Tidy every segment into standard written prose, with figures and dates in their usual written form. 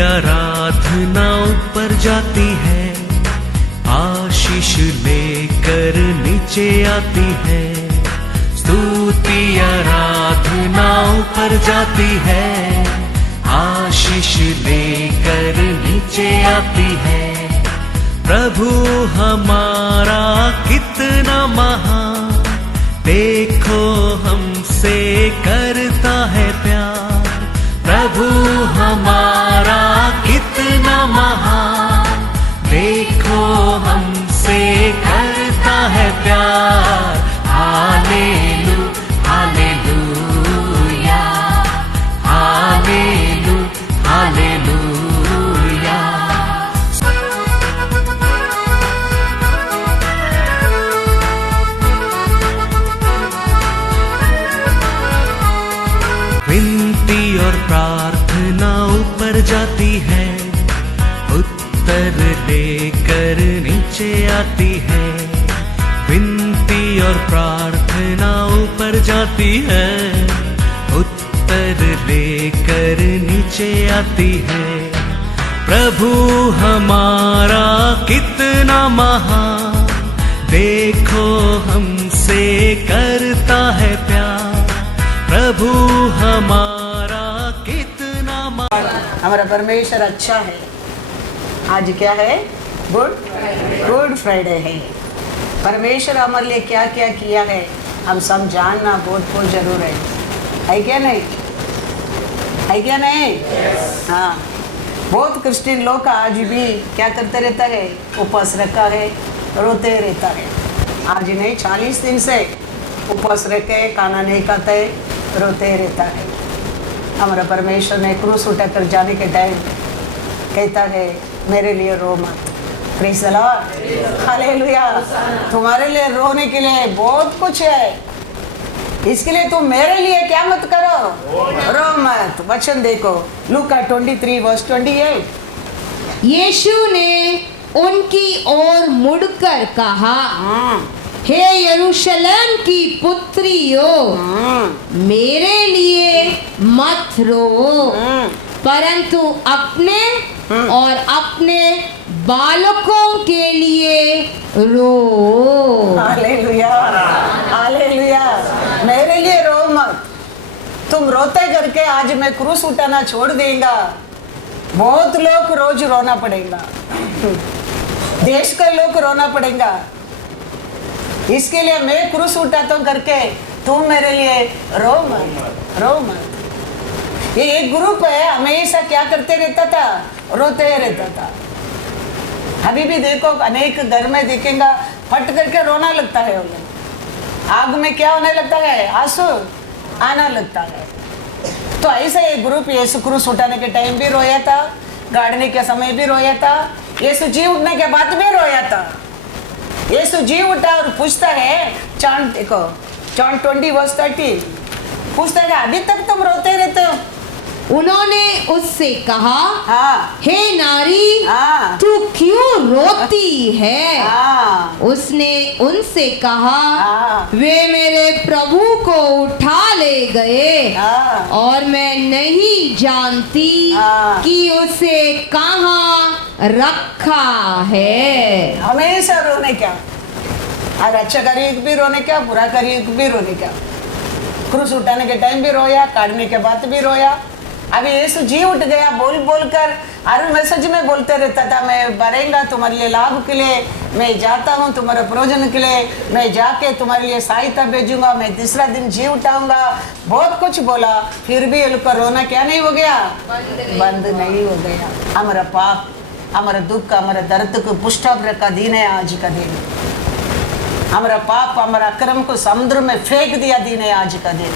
आराधना ऊपर जाती है, आशीष लेकर नीचे आती है। स्तुति आराधना ऊपर जाती है, आशीष लेकर नीचे आती है। प्रभु हमारा कितना महान, देखो हमसे करता है प्यार। प्रभु हमारा कितना महान, देखो हमसे करता है प्यार। हालेलू हालेलूया, हालेलू हालेलूया। विनती और प्रार्थना ऊपर जाती है, उत्तर लेकर नीचे आती है। विनती और प्रार्थना ऊपर जाती है, उत्तर लेकर नीचे आती है। प्रभु हमारा कितना महान, देखो हमसे करता है प्यार। प्रभु हमारा कितना हमारा परमेश्वर अच्छा है। आज क्या है? गुड फ्राइडे है। परमेश्वर हमारे लिए क्या क्या किया है हम सब जानना बहुत जरूर है क्या नहीं? है क्या नहीं? हाँ, बहुत क्रिश्चियन लोग आज भी क्या करते रहता है? उपवास रखा है, रोते रहता है। आज नहीं, 40 दिन से उपवास रख के खाना नहीं खाते, रोते रहता है। हमारा परमेश्वर ने क्रूस उठा कर जाने के टाइम कहता है, मेरे लिए रो मत। Praise the lord, hallelujah. तुम्हारे लिए रोने के लिए बहुत कुछ है, इसके लिए तुम मेरे लिए क्या मत करो, रो मत। वचन देखो, लूका 23:28। यीशु ने उनकी ओर मुड़कर कहा, हे यरूशलेम की पुत्रियों, मेरे लिए मत रो, परंतु अपने और अपने बालकों के लिए रो। Hallelujah, hallelujah. मेरे लिए रो मत। तुम रोते करके आज मैं क्रूस उठाना छोड़ देगा। बहुत लोग रोज रोना पड़ेगा, देश का लोग रोना पड़ेगा। इसके लिए मैं क्रूस उठाता हूँ करके तुम मेरे लिए रो मत, रो मत। ये एक ग्रुप है, हमेशा क्या करते रहता था? रोते रहता था। अभी भी देखो, अनेक घर में देखेंगे फट करके रोना लगता है उन्हें। आग में क्या होने लगता है? आंसू आना लगता है। तो ऐसा एक ग्रुप यीशु क्रूस उठाने के टाइम भी रोया था, गाड़ने के समय भी रोया था, यीशु जी उठने के बाद भी रोया था। यीशु जी उठा और पूछता है, जॉन देखो, जॉन 20:30 पूछता है, अभी तक तुम रोते रहते हो? उन्होंने उससे कहा, हाँ, हे नारी, हाँ, तू क्यों रोती है? हाँ, उसने उनसे कहा, हाँ, वे मेरे प्रभु को उठा ले गए, हाँ, और मैं नहीं जानती हाँ, कि उसे कहाँ रखा है। हमेशा रोने क्या, और अच्छा करिए भी रोने क्या, बुरा करिए भी रोने क्या। क्रूस उठाने के टाइम भी रोया, काटने के बाद भी रोया। अभी यीशु जी उठ गया, बोल बोल कर हर मैसेज में बोलते रहता था, मैं बढ़ेगा तुम्हारे लिए लाभ के लिए, मैं जाता हूँ तुम्हारे प्रयोजन के लिए, मैं जाके तुम्हारे लिए सहायता भेजूंगा, मैं तीसरा दिन जी उठाऊंगा। बहुत कुछ बोला, फिर भी ये लोग का रोना क्या नहीं हो गया? बंद नहीं हो गया। हमारा पाप, हमारा दुख, हमारा दर्द को पुष्टाव का दिन है आज का दिन। हमारा पाप, हमारा अक्रम को समुद्र में फेंक दिया दिन है आज का दिन।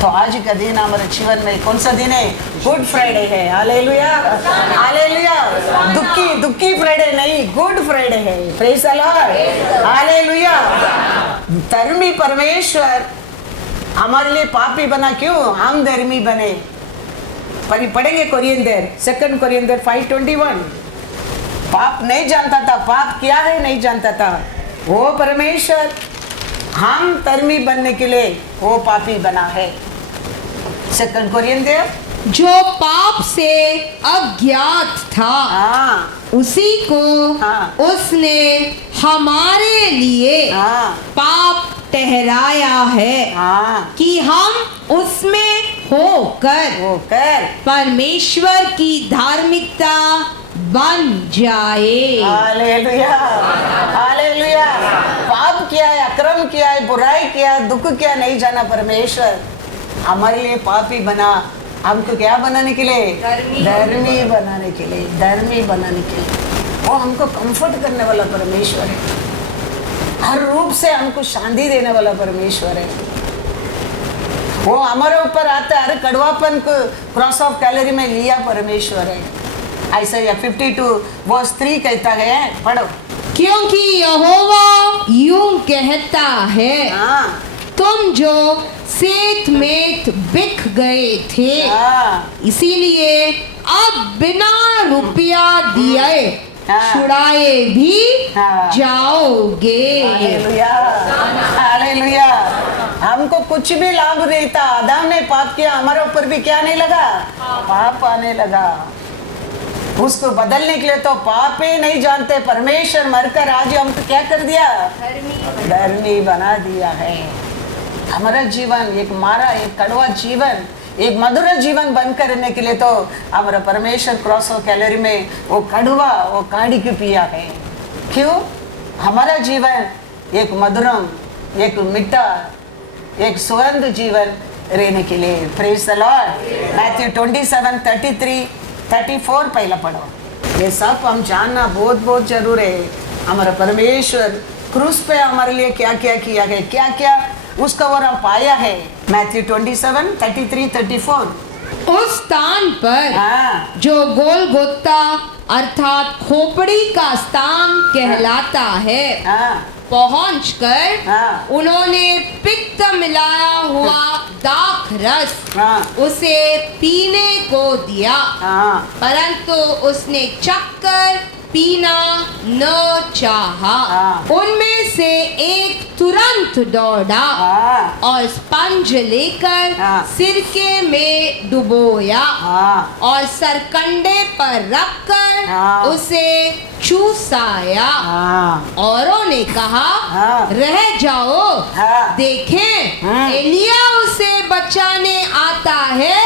तो आज का दिन हमारे जीवन में कौन सा दिन है? गुड फ्राइडे है। Hallelujah, hallelujah. दुखी फ्राइडे नहीं, गुड फ्राइडे है। Praise the lord, hallelujah. धर्मी परमेश्वर हमारे लिए पापी बना, क्यों? हम धर्मी बने। पढ़ेंगे कोरियंदर, 2 कोरियंदर 5:21। पाप नहीं जानता था, पाप क्या है नहीं जानता था। वो परमेश्वर हम धर्मी बनने के लिए वो पापी बना है। 2 कोरियंदर जो पाप से अज्ञात था हाँ उसी को हाँ। उसने हमारे लिए हाँ पाप ठहराया है हाँ कि हम उसमें होकर वो कर परमेश्वर की धार्मिकता बन जाए। Hallelujah hallelujah. पाप किया है, अक्रम किया है, बुराई किया है, दुख किया नहीं जाना परमेश्वर हमारे लिए पापी बना। हमको क्या बनाने के लिए? धर्मी बनाने के लिए, धर्मी बनाने के लिए। वो हमको कंफर्ट करने वाला परमेश्वर है, हर रूप से हमको शांति देने वाला परमेश्वर है। वो हमारे ऊपर आता है, हर कड़वापन को क्रॉस ऑफ कैलोरी में लिया परमेश्वर है। ऐसा 52:3 कहता है, पढ़ो। क्योंकि यहोवा यूं कहता है, हाँ तुम जो सेत मेत बिक गए थे, हाँ इसीलिए अब बिना रुपया दिए हाँ। छुड़ाए भी हाँ। जाओगे। Hallelujah hallelujah. हमको कुछ भी लाभ नहीं था, आदम ने पाप किया, हमारे ऊपर भी क्या नहीं लगा? पाप आने लगा। उसको बदलने के लिए तो पाप ही नहीं जानते, परमेश्वर मरकर आज हमको क्या कर दिया? धर्मी बना दिया है। हमारा जीवन एक मारा, एक कड़वा जीवन, एक मधुर जीवन बंद करने के लिए तो हमारा परमेश्वर क्रॉस ऑफ कैलोरी में वो कड़वा, वो काढ़ी की पिया है। क्यों? हमारा जीवन एक मधुरम, एक मीठा, एक सुगंध जीवन रहने के लिए। Praise the Lord. मैथ्यू 27:33-34 पहला पढ़ो। ये सब हम जानना बहुत बहुत जरूर है। हमारा परमेश्वर क्रूस पे हमारे लिए क्या क्या किया है, क्या क्या उसका और हम पाया है। मैथ्यू 27:33-34। उस स्थान पर हाँ जो गोलगोता अर्थात खोपड़ी का स्थान कहलाता है, हाँ पहुंचकर हाँ। उन्होंने पित्त मिलाया हुआ दाख रस हाँ उसे पीने को दिया, हाँ परंतु उसने चक्कर पीना न चाहा। हाँ। उनमें से एक तुरंत दौड़ा हाँ और स्पंज लेकर हाँ। सिरके में डुबोया हाँ और सरकंडे पर रखकर हाँ। उसे चूसाया। हाँ औरों ने कहा, हाँ। रह जाओ, हाँ। देखें हाँ। एलिया उसे बचाने आता है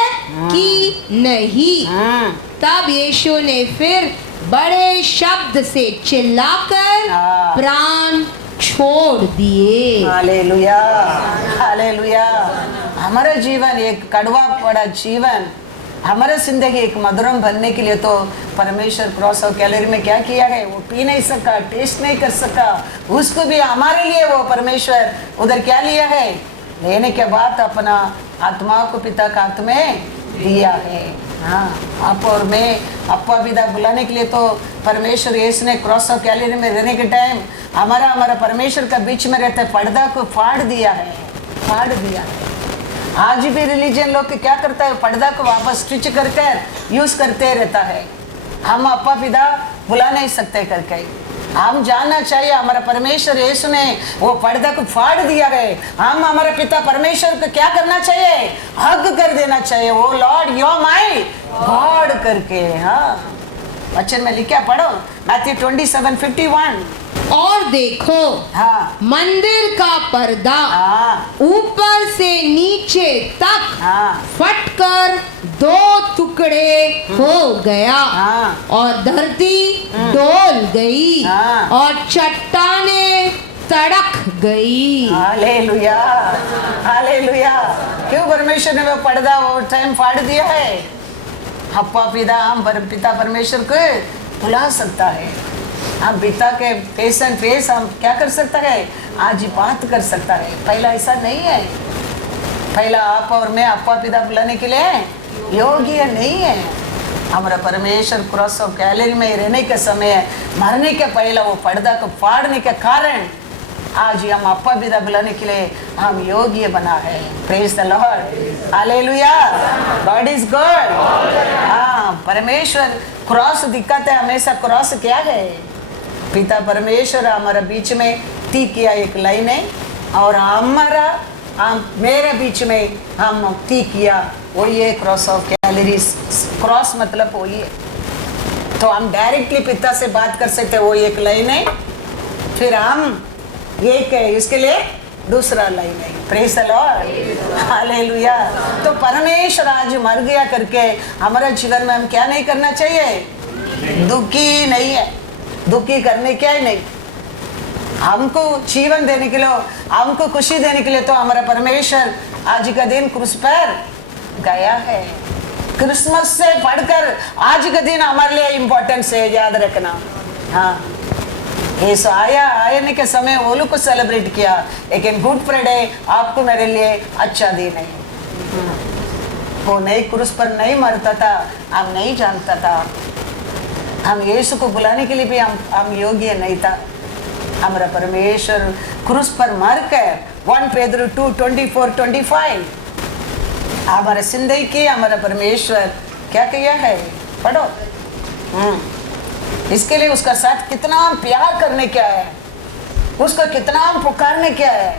कि नहीं। हाँ तब यीशु ने फिर बड़े शब्द से चिल्लाकर हाँ। प्राण छोड़ दिए। Hallelujah hallelujah. हमारा जीवन एक कड़वा पड़ा जीवन, हमारा जिंदगी एक मधुरम बनने के लिए तो परमेश्वर क्रॉस ऑफ कैलोरी में क्या किया है? वो पी नहीं सका, टेस्ट नहीं कर सका, उसको भी हमारे लिए वो परमेश्वर उधर क्या लिया है? लेने के बाद अपना आत्मा को पिता का हाथ में दिया है। हाँ आप और मैं अप्पा पिता बुलाने के लिए तो परमेश्वर यीशु ने क्रॉस ऑफ कैलोरी में रहने के टाइम हमारा परमेश्वर का बीच में रहता है, पर्दा को फाड़ दिया है, फाड़ दिया है। आज भी रिलीजन लोग क्या करता है? पर्दा को वापस स्टिच करके यूज करते रहता है। हम अप्पा पिता बुला नहीं सकते करके। हम जानना चाहिए हमारा परमेश्वर यीशु ने वो पर्दा को फाड़ दिया है। हम हमारा पिता परमेश्वर को क्या करना चाहिए? हग कर देना चाहिए। वो लॉर्ड यू माय गॉड करके। हाँ वचन में लिखा, पढ़ो मैथ्यू 27:51। और देखो, हाँ मंदिर का पर्दा हाँ ऊपर से नीचे तक हाँ फटकर 2 टुकड़े हो गया हाँ और धरती डोल गई हाँ। और चट्टाने तड़क गई। Hallelujah hallelujah. क्यों परमेश्वर ने वो पर्दा वो टाइम फाड़ दिया है? अप्पा पिता हम पिता परमेश्वर को बुला सकता है। हम पिता के फेस एंड फेस हम क्या कर सकता है? आज ही बात कर सकता है। पहला ऐसा नहीं है। पहला आप और मैं अप्पा पिता बुलाने के लिए योग्य नहीं है। हमारा परमेश्वर क्रॉस ऑफ कैलोरी में रहने के समय मरने के पहला वो पर्दा को फाड़ने के कारण आज हम अप्पा पिता बुलाने के लिए हम योग्य बना है। Praise the lord hallelujah. God is God. हाँ परमेश्वर क्रॉस दिखाते है हमेशा। क्रॉस क्या है? पिता परमेश्वर हमारा बीच में टी किया एक लाइन है और हमारा मेरे बीच में हम टी किया वही है क्रॉस ऑफ कैलरीज। क्रॉस मतलब वही है, तो हम डायरेक्टली पिता से बात कर सकते हैं, वो एक लाइन है। फिर हम एक है, इसके लिए दूसरा लाइन है। Praise the lord, hallelujah. तो परमेश्वर आज मर गया करके हमारे जीवन में हम क्या नहीं करना चाहिए? दुखी नहीं है, दुखी करने क्या ही नहीं। हमको जीवन देने के लिए, हमको खुशी देने के लिए तो हमारा परमेश्वर आज का दिन क्रूस पर गया है। क्रिसमस से पढ़कर आज का दिन हमारे लिए इम्पोर्टेंस है, याद रखना। हाँ, यीशु आया, आने के समय वो लोग को सेलिब्रेट किया, लेकिन गुड फ्राइडे आपको मेरे लिए अच्छा दिन है। वो नहीं क्रूस पर नहीं मरता था, हम नहीं जानता था, हम यीशु को बुलाने के लिए भी हम योग्य नहीं था। हमारा परमेश्वर क्रूस पर मर कर 1 पेदरू 2:24-25 हमारा जिंदगी की हमारा परमेश्वर क्या किया है, पढ़ो। इसके लिए उसका साथ कितना प्यार करने क्या है, उसको कितना पुकारने क्या है,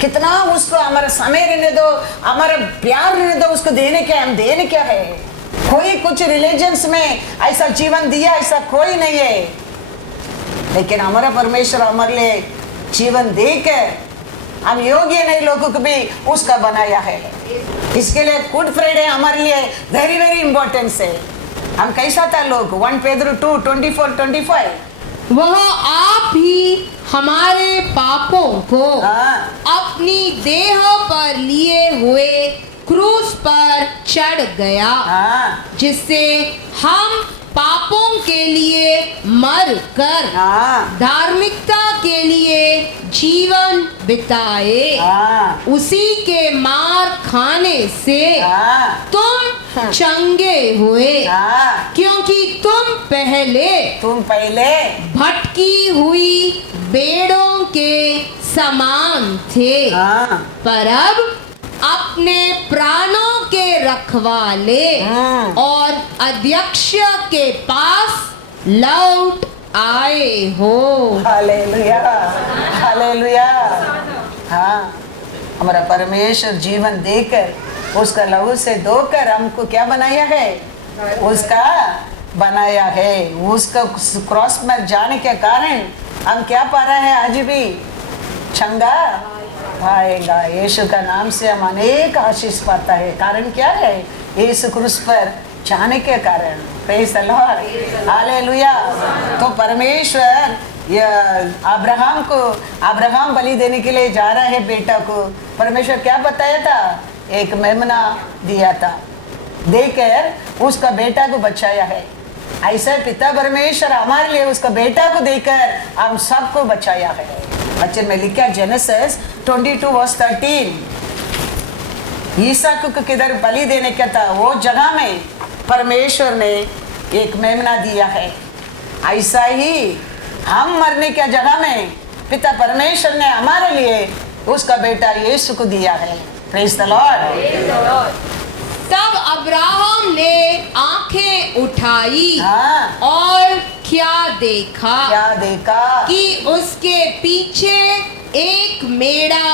कितना उसको हमारा समय रहने दो, हमारा प्यार रहने दो, उसको देने क्या है, हम देने क्या है। कोई कुछ रिलीजन्स में ऐसा जीवन दिया ऐसा कोई नहीं है, लेकिन हमारा परमेश्वर हमारे लिए जीवन देकर हम योग्य नहीं लोगों को भी उसका बनाया है। इसके लिए गुड फ्राइडे हमारे लिए वेरी वेरी इंपॉर्टेंस है। हम कैसा था लोग, 1 पेदरू 2:24-25 वह आप ही हमारे पापों को अपनी देह पर लिए हुए क्रूस पर चढ़ गया, जिससे हम पापों के लिए मर कर धार्मिकता के लिए जीवन बिताए। उसी के मार खाने से तुम चंगे हुए, क्योंकि तुम पहले भटकी हुई भेड़ों के समान थे, पर अब अपने प्राणों के रखवाले और अध्यक्ष के पास लौट आए हो। Hallelujah, hallelujah. हाँ, हमारा परमेश्वर जीवन देकर उसका लहू से धोकर हमको क्या बनाया है, उसका बनाया है। उसका क्रॉस में जाने के कारण हम क्या पा रहे हैं, आज भी चंगा पाएगा। यीशु का नाम से हम अनेक आशीष पाता है। कारण क्या है, यीशु क्रूस पर जाने के कारण। Praise the lord, hallelujah. तो परमेश्वर अब्राहम बलि देने के लिए जा रहा है बेटा को। परमेश्वर क्या बताया था, एक मेमना दिया था, देकर उसका बेटा को बचाया है। ऐसा पिता परमेश्वर हमारे लिए उसका बेटा को देकर हम सबको बचाया है। बच्चे में लिखा जेनेसिस 22:13 ईसाक को किधर बलि देने का था, वो जगह में परमेश्वर ने एक मेमना दिया है। ऐसा ही हम मरने की जगह में पिता परमेश्वर ने हमारे लिए उसका बेटा यीशु को दिया है। Praise the Lord. तब अब्राहम ने आंखें उठाई और क्या देखा कि उसके पीछे एक मेढ़ा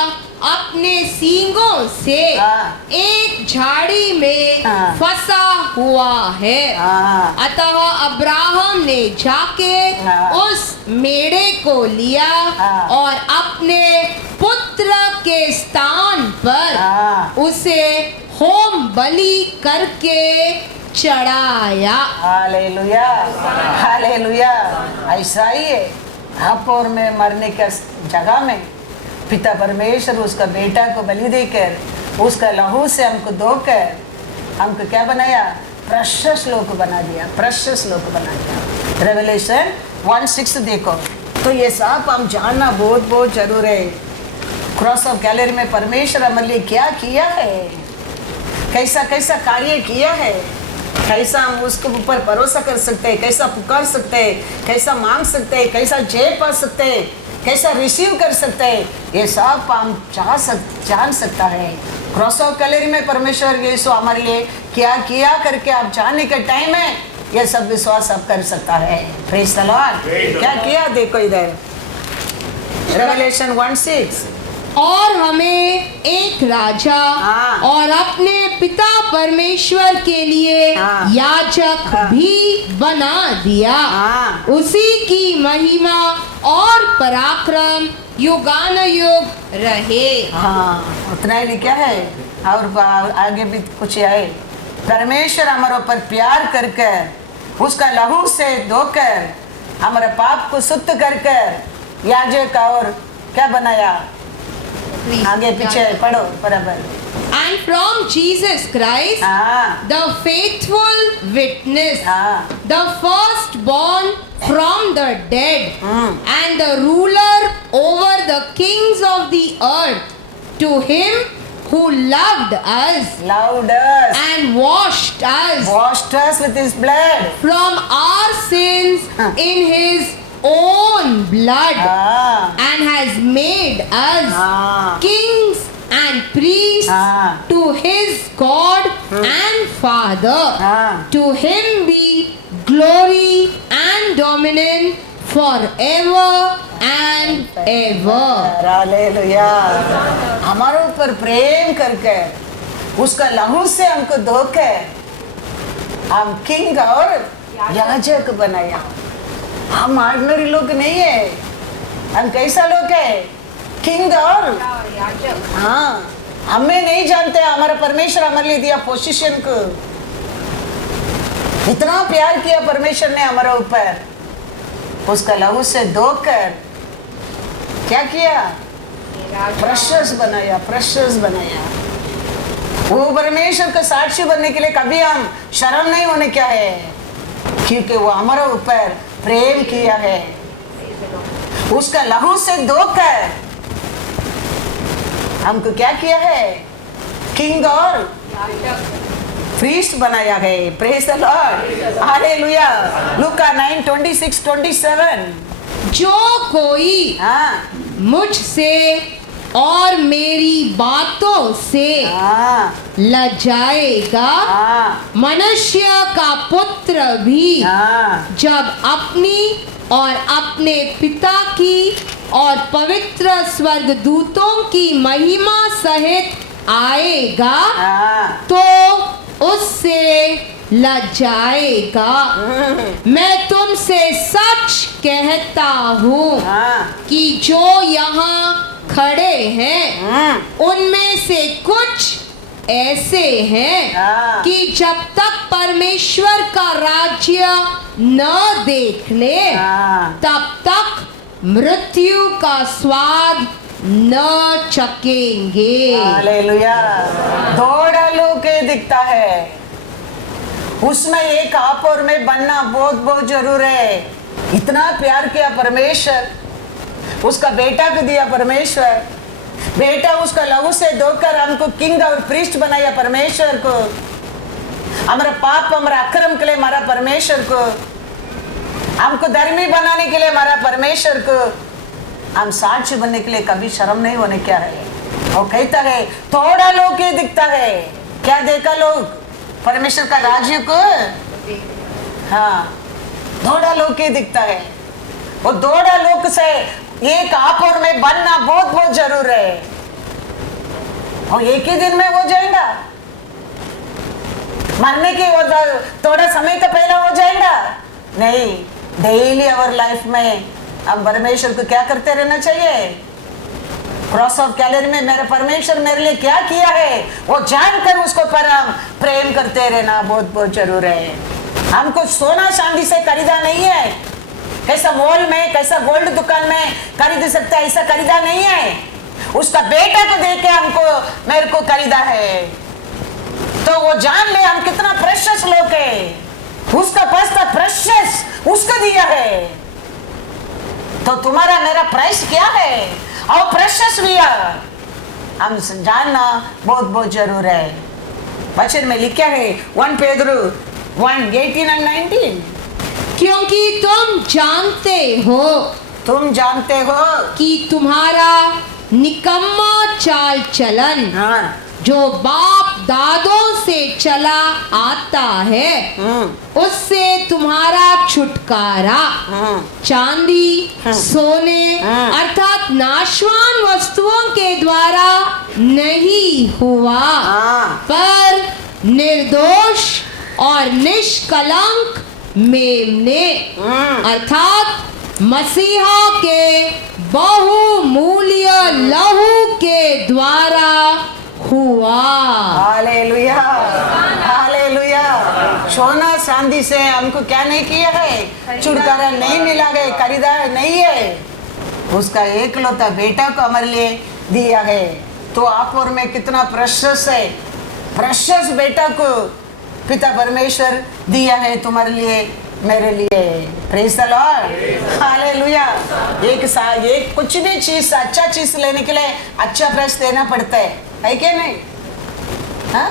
अपने सींगों से एक झाड़ी में फंसा हुआ है। अतः अब्राहम ने जाके उस मेढ़े को लिया और अपने पुत्र के स्थान पर उसे होम बलि करके चढ़ाया। Hallelujah, hallelujah. ऐसा ही है, आप और मैं मरने के जगह में पिता परमेश्वर उसका बेटा को बलि देकर उसका लहू से हमको धोकर हमको क्या बनाया, प्रेशियस लोग बना दिया, प्रेशियस लोग बना दिया। रेवलेशन 1:6 देखो। तो ये सब हम जानना बहुत बहुत जरूर है। क्रॉस ऑफ कैलरी में परमेश्वर हमारे लिए क्या किया है, कैसा कैसा कार्य किया है, कैसा हम उसके ऊपर भरोसा कर सकते हैं, कैसा पुकार सकते हैं, कैसा मांग सकते हैं, कैसा जय पा सकते हैं, कैसा रिसीव कर सकते हैं, ये सब हम जान सकता है। क्रॉस ऑफ कैलरी में परमेश्वर यीशु हमारे लिए क्या किया करके आप जानने का टाइम है, ये सब विश्वास आप कर सकता है। Praise the Lord. क्या किया देखो इधर, रेवलेशन 1:6। और हमें एक राजा हाँ। और अपने पिता परमेश्वर के लिए हाँ। याजक हाँ। भी बना दिया। हाँ। उसी की महिमा और पराक्रम युगानुयुग रहे। हाँ, उतना ही लिखा है। और आगे भी कुछ है। परमेश्वर हमारे ऊपर प्यार कर कर उसका लहू से धोकर हमारे पाप को शुद्ध कर कर याजक और क्या बनाया? आगे पीछे पढ़ो बराबर। And from Jesus Christ, हाँ the faithful witness, हाँ the firstborn from the dead, Hmm. and the ruler over the kings of the earth, to him who loved us loved us, and washed us washed us with his blood. from our sins Huh. in his own blood, हाँ and has made us हाँ kings and priests हाँ to his God and Father. हाँ To him be glory and dominion forever and ever. Hallelujah. हमारे ऊपर प्रेम करके उसका लहू से हमको धोकर हम किंग और याजक बनाया। हम ऑर्डिनरी लोग नहीं है। हम कैसा लोग है? किंग और हाँ, हमें नहीं जानते हमारा परमेश्वर हमारे लिए दिया पोजीशन को। इतना प्यार किया परमेश्वर ने हमारे ऊपर, उसका लहू से धोकर क्या किया? प्रेशियस बनाया, प्रेशियस बनाया। वो परमेश्वर का साक्षी बनने के लिए कभी हम शर्म नहीं होने क्या है, क्योंकि वो हमारे ऊपर प्रेम किया है। उसका लहू से धोकर हमको क्या किया है? किंग और प्रीस्ट बनाया है। Praise the lord, hallelujah. लूका 9:26-27। जो कोई हाँ मुझसे और मेरी बातों से हाँ लजाएगा, हाँ मनुष्य का पुत्र भी हाँ जब अपनी और अपने पिता की और पवित्र स्वर्गदूतों की महिमा सहित आएगा हाँ तो उससे लजाएगा। मैं तुमसे सच कहता हूँ हाँ कि जो यहाँ खड़े हैं उनमें से कुछ ऐसे हैं हाँ। कि जब तक परमेश्वर का राज्य न देख ले हाँ तब तक मृत्यु का स्वाद न चखेंगे। हालेलुया। दौड़ा लो के दिखता है, उसमें एक आप और में बनना बहुत बहुत जरूर है। इतना प्यार किया परमेश्वर, उसका बेटा को दिया परमेश्वर, बेटा उसका लहू से धोकर हमको किंग और प्रीस्ट बनाया परमेश्वर को। हमारा पाप हमारा अक्रम के लिए मारा परमेश्वर को, हमको धर्मी बनाने के लिए मारा परमेश्वर को। हम साक्षी बनने के लिए कभी शर्म नहीं होने क्या है। और कहता है थोड़ा लोग ये दिखता है, क्या देखा लोग? परमेश्वर का राज्य को। हाँ, थोड़ा लोग ये दिखता है। और थोड़ा लोग से एक आप और में बनना बहुत बहुत जरूर है। और एक ही दिन में हो जाएगा, मरने की थोड़ा समय तो पहले हो जाएगा नहीं। डेली आवर लाइफ में हम परमेश्वर को क्या करते रहना चाहिए? क्रॉस ऑफ कैलरी में मेरा परमेश्वर मेरे लिए क्या किया है वो जानकर उसको पर हम प्रेम करते रहना बहुत बहुत जरूर है। हमको सोना चांदी से खरीदा नहीं है, कैसा मॉल में कैसा गोल्ड दुकान में खरीद सकता है, ऐसा खरीदा नहीं है। उसका बेटा को देख के हमको मेरे को खरीदा है। तो वो जान ले हम कितना प्रेशियस लोग है। उसका पास का प्रेशियस उसको दिया है। तो तुम्हारा मेरा प्राइस क्या है और प्रेशियस भी है, हम जानना बहुत बहुत जरूर है। वचन में लिखा है 1 पेदरू 1:18 और 19। क्योंकि तुम जानते हो कि कि तुम्हारा निकम्मा चाल चलन हाँ जो बाप दादों से चला आता है उससे तुम्हारा छुटकारा चांदी सोने अर्थात नाशवान वस्तुओं के द्वारा नहीं हुआ, पर निर्दोष और निष्कलंक मेमने अर्थात मसीहा के बहुमूल्य लहू के द्वारा हुआ। Hallelujah, hallelujah. सोना चांदी से हमको क्या नहीं किया है, छुटकारा नहीं मिला है, खरीदा नहीं है। उसका एकलौता बेटा को हमारे लिए दिया है। तो आप और मैं कितना प्रेशियस है, प्रेशियस बेटा को पिता परमेश्वर दिया है तुम्हारे लिए मेरे लिए। Praise the lord, hallelujah. एक कुछ भी चीज अच्छा चीज लेने के लिए अच्छा प्राइस देना पड़ता है क्या नहीं? हाँ,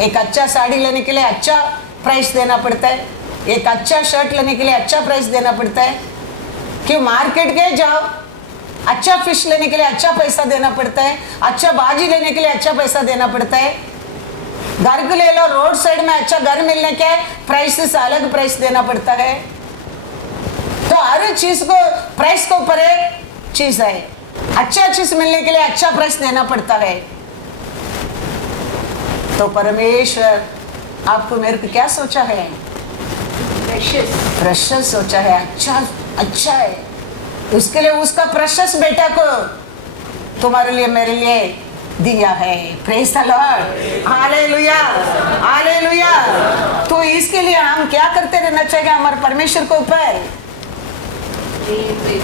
एक अच्छा साड़ी लेने के लिए अच्छा प्राइस देना पड़ता है, एक अच्छा शर्ट लेने के लिए अच्छा प्राइस देना पड़ता है। क्यों? मार्केट गए जाओ, अच्छा फिश लेने के लिए अच्छा पैसा देना पड़ता है, अच्छा भाजी लेने के लिए अच्छा पैसा देना पड़ता है। घर को ले लो, रोड साइड में अच्छा घर मिलने के प्राइस से अलग प्राइस देना पड़ता है। तो हर चीज को प्राइस के ऊपर एक चीज है, अच्छा चीज मिलने के लिए अच्छा प्राइस देना पड़ता है। तो परमेश्वर आपको मेरे को क्या सोचा है? प्रेशियस सोचा है, अच्छा है। उसके लिए उसका प्रेशियस बेटा को तुम्हारे लिए मेरे लिए दिया है। Praise the lord, hallelujah, hallelujah. तो इसके लिए हम क्या करते रहना चाहिए हमारे परमेश्वर के ऊपर?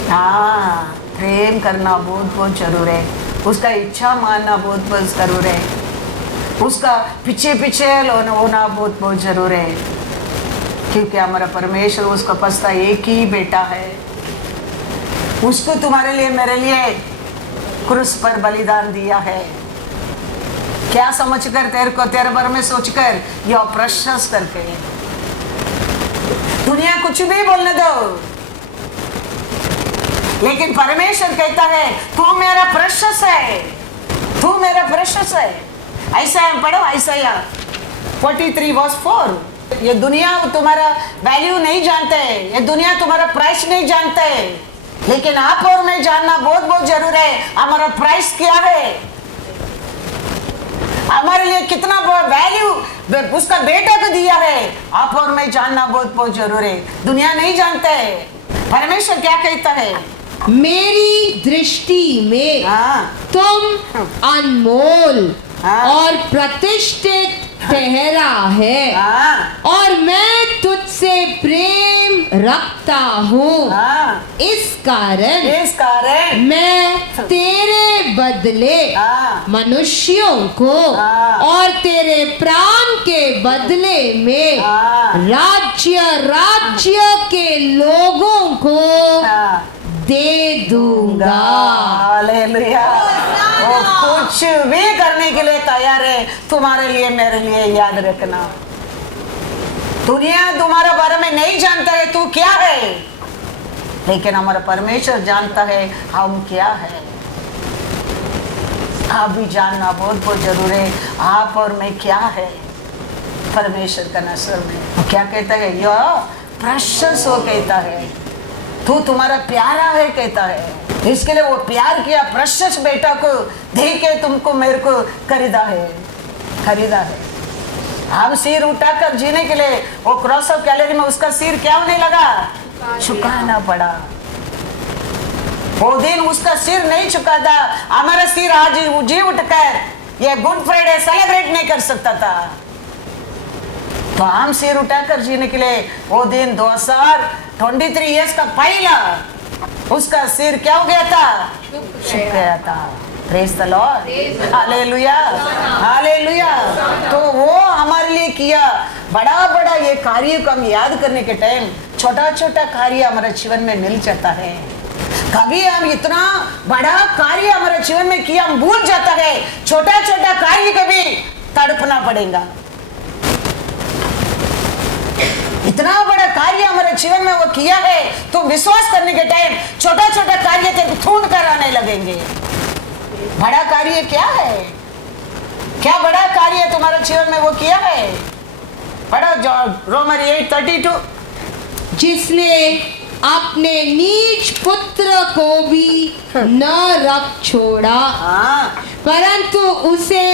हाँ, प्रेम करना बहुत बहुत जरूर है, उसका इच्छा मानना बहुत बहुत जरूर है, उसका पीछे पीछे होना बहुत बहुत जरूर है। क्योंकि हमारा परमेश्वर उसका पसता एक ही बेटा है, उसको तुम्हारे लिए मेरे लिए क्रूस पर बलिदान दिया है। क्या समझकर तेरे बारे में सोचकर ये प्रेशियस करके दुनिया कुछ भी बोलने दो, लेकिन परमेश्वर कहता है तू मेरा प्रेशियस है, तू मेरा प्रेशियस है। ऐसा है, पढ़ो ऐसा 43:4। ये दुनिया तुम्हारा वैल्यू नहीं जानते, ये दुनिया तुम्हारा प्राइस नहीं जानते, लेकिन आप और मैं जानना बहुत बहुत जरूर है हमारा प्राइस क्या है, हमारे लिए कितना वैल्यू उसका बेटा को दिया है। आप और मैं जानना बहुत बहुत जरूर है, दुनिया नहीं जानते। परमेश्वर क्या कहता है? मेरी दृष्टि में तुम अनमोल और प्रतिष्ठित ठहरा है और मैं तुझसे प्रेम रखता हूँ। इस कारण मैं तेरे बदले मनुष्यों को और तेरे प्राण के बदले में राज्य के लोगों को दे दूंगा। हालेलुया। वो कुछ भी करने के लिए तैयार है तुम्हारे लिए मेरे लिए। याद रखना, दुनिया तुम्हारे बारे में नहीं जानता है तू क्या है, लेकिन हमारा परमेश्वर जानता है हम क्या है। आप भी जानना बहुत बहुत जरूरी है, आप और मैं क्या है परमेश्वर का नजर में। क्या कहता है? यो प्रेशियस हो कहता है, तू तुम्हारा प्यारा है कहता है। इसके लिए वो प्यार किया प्रेशियस बेटा को दे के तुमको मेरे को खरीदा है। हम सिर उठाकर जीने के लिए वो क्रॉस ऑफ कैलरी में उसका सिर क्या होने लगा? झुकाना पड़ा। वो दिन उसका सिर नहीं झुका था, हमारा सिर आज जी उठकर ये गुड फ्राइडे सेलिब्रेट नहीं कर सकता था। तो हम सिर उठाकर जीने के लिए वो दिन 2023 ईयर्स का पहला उसका सिर क्या हो गया था? झुक गया था। Praise the lord, hallelujah, hallelujah. तो वो हमारे लिए किया बड़ा बड़ा ये कार्य को हम याद करने के टाइम छोटा छोटा कार्य हमारे जीवन में मिल जाता है। कभी हम इतना बड़ा कार्य हमारे जीवन में किया हम भूल जाता है, छोटा छोटा कार्य को भी तड़पना पड़ेगा। इतना बड़ा कार्य हमारे जीवन में वो किया है तो विश्वास करने के टाइम छोटा छोटा कार्य तेरे को ढूंढ कर आने लगेंगे। बड़ा कार्य क्या है? क्या बड़ा कार्य तुम्हारे जीवन में वो किया है? पढ़ो जो रोमर 8:32। जिसने अपने नीच पुत्र को भी न रख छोड़ा, हाँ परंतु उसे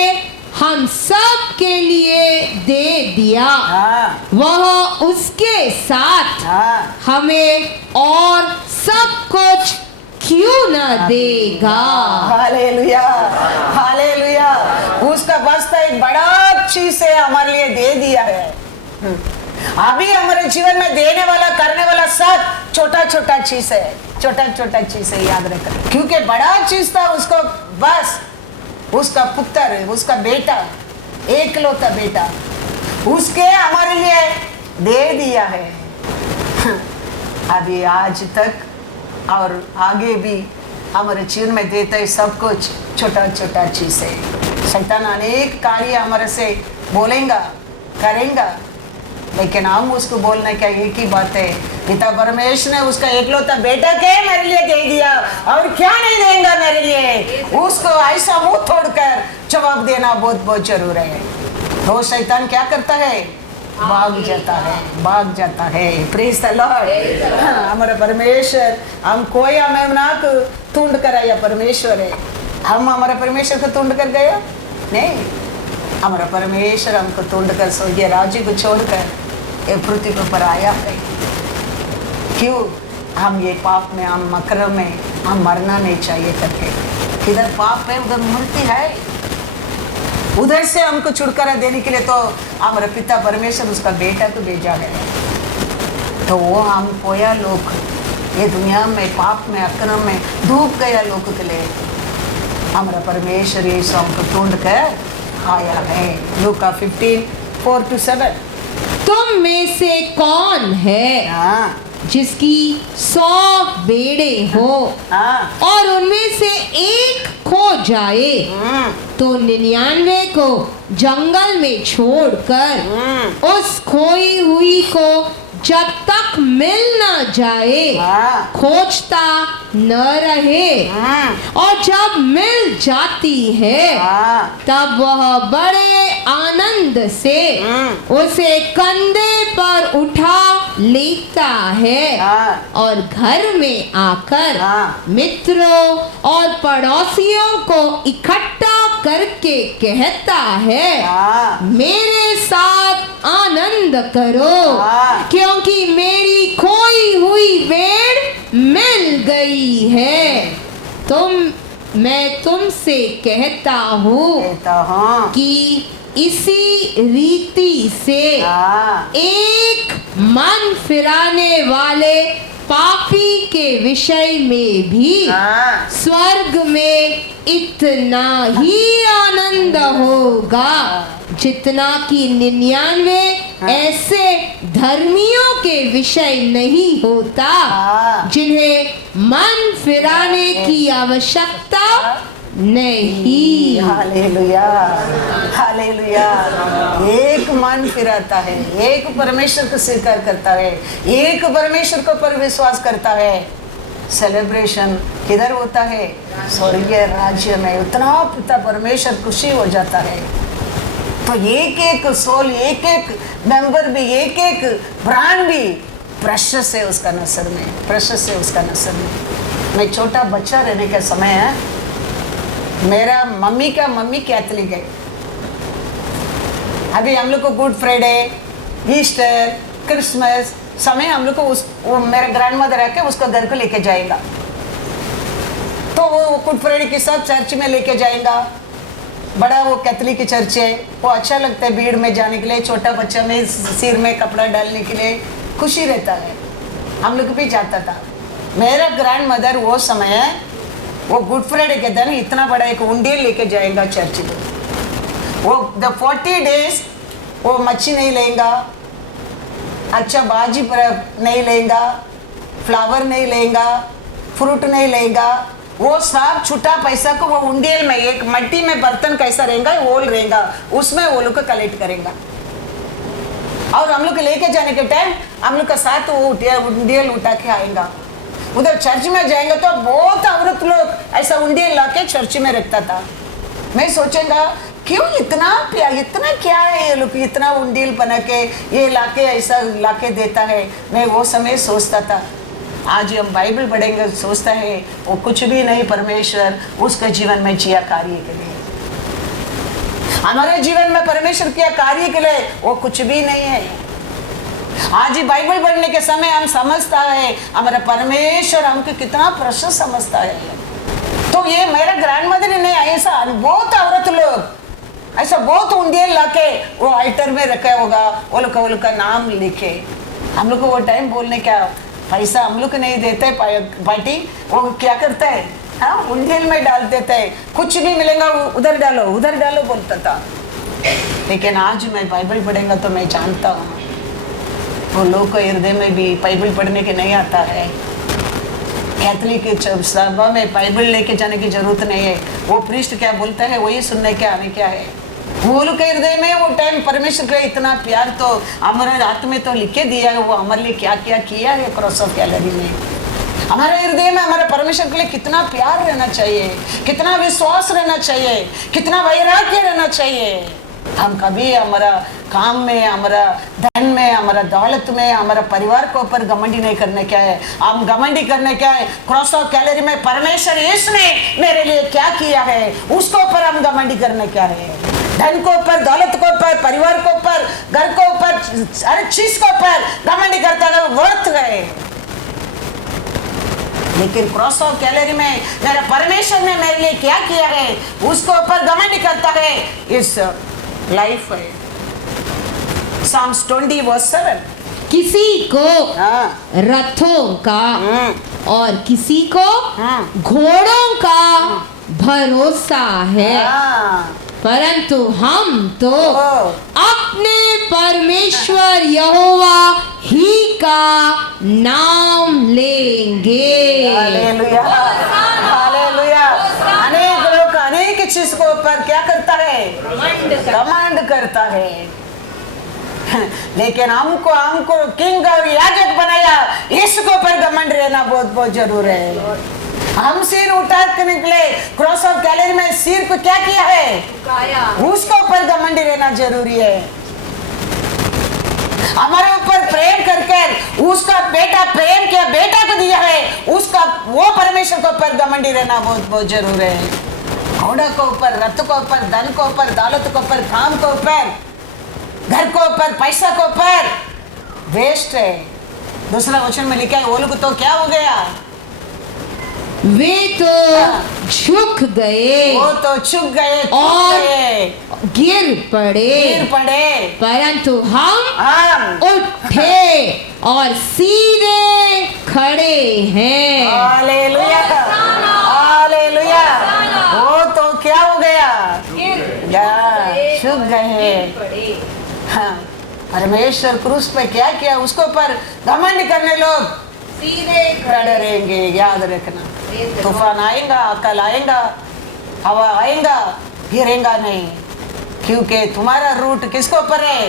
हम सब के लिए दे दिया, हाँ वह उसके साथ हाँ हमें और सब कुछ क्यों न देगा। Hallelujah, hallelujah. उसका वास्ता एक बड़ा चीज से हमारे लिए दे दिया है। अभी हमारे जीवन में देने वाला करने वाला सब छोटा छोटा चीज है, छोटा छोटा चीज है, याद रखना। क्योंकि बड़ा चीज था उसको, बस उसका पुत्र, उसका बेटा, एकलौता बेटा, उसके हमारे लिए दे दिया है। अभी आज तक और आगे भी हमारे जीवन में देता है सब कुछ छोटा छोटा चीज है। शैतान अनेक कार्य हमारे से बोलेगा, करेगा, लेकिन हम उसको बोलने का एक ही बात है, पिता परमेश्वर ने उसका एकलौता बेटा के मेरे लिए दे दिया, और क्या नहीं देगा मेरे लिए। उसको ऐसा मुंह तोड़कर जवाब देना बहुत बहुत जरूर है। तो शैतान क्या करता है? भाग जाता है, भाग जाता है। Praise the Lord. हमारा परमेश्वर, हम कोई हमें ना तूंड कराया परमेश्वर है। हम हमारा परमेश्वर को तूंड कर गया नहीं, हमारा परमेश्वर हमको तूंड कर स्वर्गीय राज्य को छोड़कर ये पृथ्वी के ऊपर आया है। क्यों? हम ये पाप में, हम मकर में हम मरना नहीं चाहिए करके। किधर पाप है उधर मृत्यु है। उधर से हमको छुटकारा देने के लिए तो हमारे पिता परमेश्वर उसका बेटा को भेजा है। तो वो हम खोया लोग ये दुनिया में पाप में अक्रम में डूब गया लोगों के लिए हमारा परमेश्वर यीशु हमको ढूंढ कर आया है। लूका 15:4-7। तुम में से कौन है हाँ जिसकी 100 भेड़े हो हाँ और उनमें से एक खो जाए तो 99 को जंगल में छोड़कर उस खोई हुई को जब तक मिल न जाए हाँ। खोजता न रहे, और जब मिल जाती है हाँ। तब वह बड़े आनंद से उसे कंधे पर उठा लेता है हाँ। और घर में आकर हाँ। मित्रों और पड़ोसियों को इकट्ठा करके कहता है, हाँ। मेरे साथ आनंद करो, हाँ। क्योंकि मेरी खोई हुई भेड़ मिल गई है। मैं तुमसे कहता हूँ कहता हूँ कि इसी रीति से हाँ। एक मन फिराने वाले पापी के विषय में भी हाँ। स्वर्ग में इतना ही आनंद होगा जितना कि 99 ऐसे धर्मियों के विषय नहीं होता जिन्हें मन फिराने की आवश्यकता नहीं। Hallelujah, hallelujah. एक मन फिराता है, एक परमेश्वर को स्वीकार करता है, एक परमेश्वर को पर विश्वास करता है। सेलिब्रेशन किधर होता है? स्वर्गीय राज्य में। उतना पिता परमेश्वर खुशी हो जाता है। तो एक एक सोल, एक एक मेंबर भी, एक एक प्राण भी प्रेशियस है उसका नजर में, प्रेशियस है उसका नजर में। मैं छोटा बच्चा रहने का समय है, मेरा मम्मी कैथलिक है। अभी हम लोग को गुड फ्राइडे, ईस्टर, क्रिसमस समय हम लोग को वो मेरा ग्रैंड मदर आके उसका घर को लेके जाएगा। तो वो गुड फ्राइडे के साथ चर्च में लेके जाएगा। बड़ा वो कैथलिक चर्च है, वो अच्छा लगता है भीड़ में जाने के लिए। छोटा बच्चा में सिर में कपड़ा डालने के लिए खुशी रहता है। हम लोग भी जाता था। मेरा ग्रैंड मदर वो समय वो गुड फ्राइडे के दिन इतना बड़ा एक उंडेल लेके जाएगा चर्च में। वो 40 डेज वो मच्छी नहीं लेगा, अच्छा बाजी पर नहीं लेगा, फ्लावर नहीं लेगा, फ्रूट नहीं लेगा। वो सब छुट्टा पैसा को वो उंडेल में एक मट्टी में बर्तन कैसा रहेगा, होल रहेगा, उसमें वो लोग को कलेक्ट करेगा। और हम लोग लेके जाने के टाइम हम लोग का साथ वो उंडेल उठा के आएगा। उधर चर्च में जाएंगे तो बहुत औरत लोग ऐसा उंडेल ला के चर्च में रखता था। मैं सोचेंगा क्यों इतना प्यार, इतना क्या है ये लोग, इतना उंडील बना के ये लाके ऐसा लाके देता है। मैं वो समय सोचता था, आज हम बाइबल पढ़ेंगे सोचता है वो कुछ भी नहीं, परमेश्वर उसके जीवन में जिया कार्य के लिए, हमारे जीवन में परमेश्वर किया कार्य के लिए वो कुछ भी नहीं है। आज ही बाइबल पढ़ने के समय हम समझता है हमारा परमेश्वर हमको कितना प्रशस्त समझता है। तो ये मेरा ग्रैंड मदर ने ऐसा बहुत औरत लोग ऐसा बहुत उंडेल लाके वो आइटर में रखा होगा, वो लोग का नाम लिखे। हम लोग को वो टाइम बोलने क्या पैसा हम लोग को नहीं देते पार्टी, वो क्या करता है, हाँ उंडेल में डाल देता है, कुछ भी मिलेगा उधर डालो बोलता था। लेकिन आज मैं बाइबल पढ़ेगा तो मैं जानता हूँ वो लोग को हृदय में भी बाइबल पढ़ने के नहीं आता है। कैथलिक सभा में बाइबल लेके जाने की जरूरत नहीं है, वो प्रीस्ट क्या बोलता है वही सुनने के आने क्या है। वो लोग के हृदय में वो टाइम परमेश्वर का इतना प्यार तो हमारे हाथ में तो लिख के दिया है, वो हमारे लिए क्या क्या किया है क्रॉस ऑफ कैलरी में। हमारे हृदय में हमारे परमेश्वर के लिए कितना प्यार रहना चाहिए, कितना विश्वास रहना चाहिए, कितना वैराग्य रहना चाहिए। हम कभी हमारा काम में, हमारा धन में, हमारा दौलत में, हमारा परिवार के ऊपर घमंडी नहीं करने क्या है। हम घमंडी करने क्या है, क्रॉस ऑफ कैलरी में परमेश्वर इसने मेरे लिए क्या किया है उसके ऊपर हम घमंडी करने क्या है। धन को ऊपर, दौलत को ऊपर, परिवार को ऊपर, घर को ऊपर, हर चीज को ऊपर घमंडी करता है, वर्थ गए। लेकिन क्रॉस ऑफ कैलरी में मेरा परमेश्वर ने मेरे लिए क्या किया है उसको ऊपर घमंडी करता है। इस लाइफ है Psalms 20:7। किसी को हाँ, रथों का और किसी को घोड़ों का भरोसा है, हाँ, परंतु हम तो ओ, अपने परमेश्वर यहोवा ही का नाम लेंगे। Hallelujah, hallelujah. अनेक लोग अनेक चीज को ऊपर क्या करता है, कमांड करता है। लेकिन हमको किंग और याजक बनाया, इसके ऊपर घमंड रहना बहुत बहुत जरूर है। हम सिर उठा के निकले क्रॉस ऑफ कैलरी में, सिर को क्या किया है, उसके ऊपर घमंडी रहना जरूरी है। हमारे ऊपर प्रेम करके उसका बेटा प्रेम किया, बेटा को दिया है, उसका वो परमेश्वर के ऊपर घमंडी रहना बहुत बहुत जरूर है। घोड़ा को ऊपर, रथ को ऊपर, धन को ऊपर, दौलत को ऊपर, काम को ऊपर, घर को ऊपर, पैसा को ऊपर वेस्ट है। दूसरा वचन में लिखा है वो लोग तो क्या हो गया, वे तो झुक गए, वो तो चुक गए और गिर पड़े, परंतु हम उठे और सीधे खड़े हैं। Hallelujah, hallelujah. वो तो क्या हो गया, चुक गए। हाँ, परमेश्वर क्रूस पे क्या किया उसको पर घमंड करने लोग सीधे खड़े रहेंगे। याद रखना, तूफान आएगा, अकल आएगा, हवा आएगा, गिरेगा नहीं, क्योंकि तुम्हारा रूट किसको ऊपर है,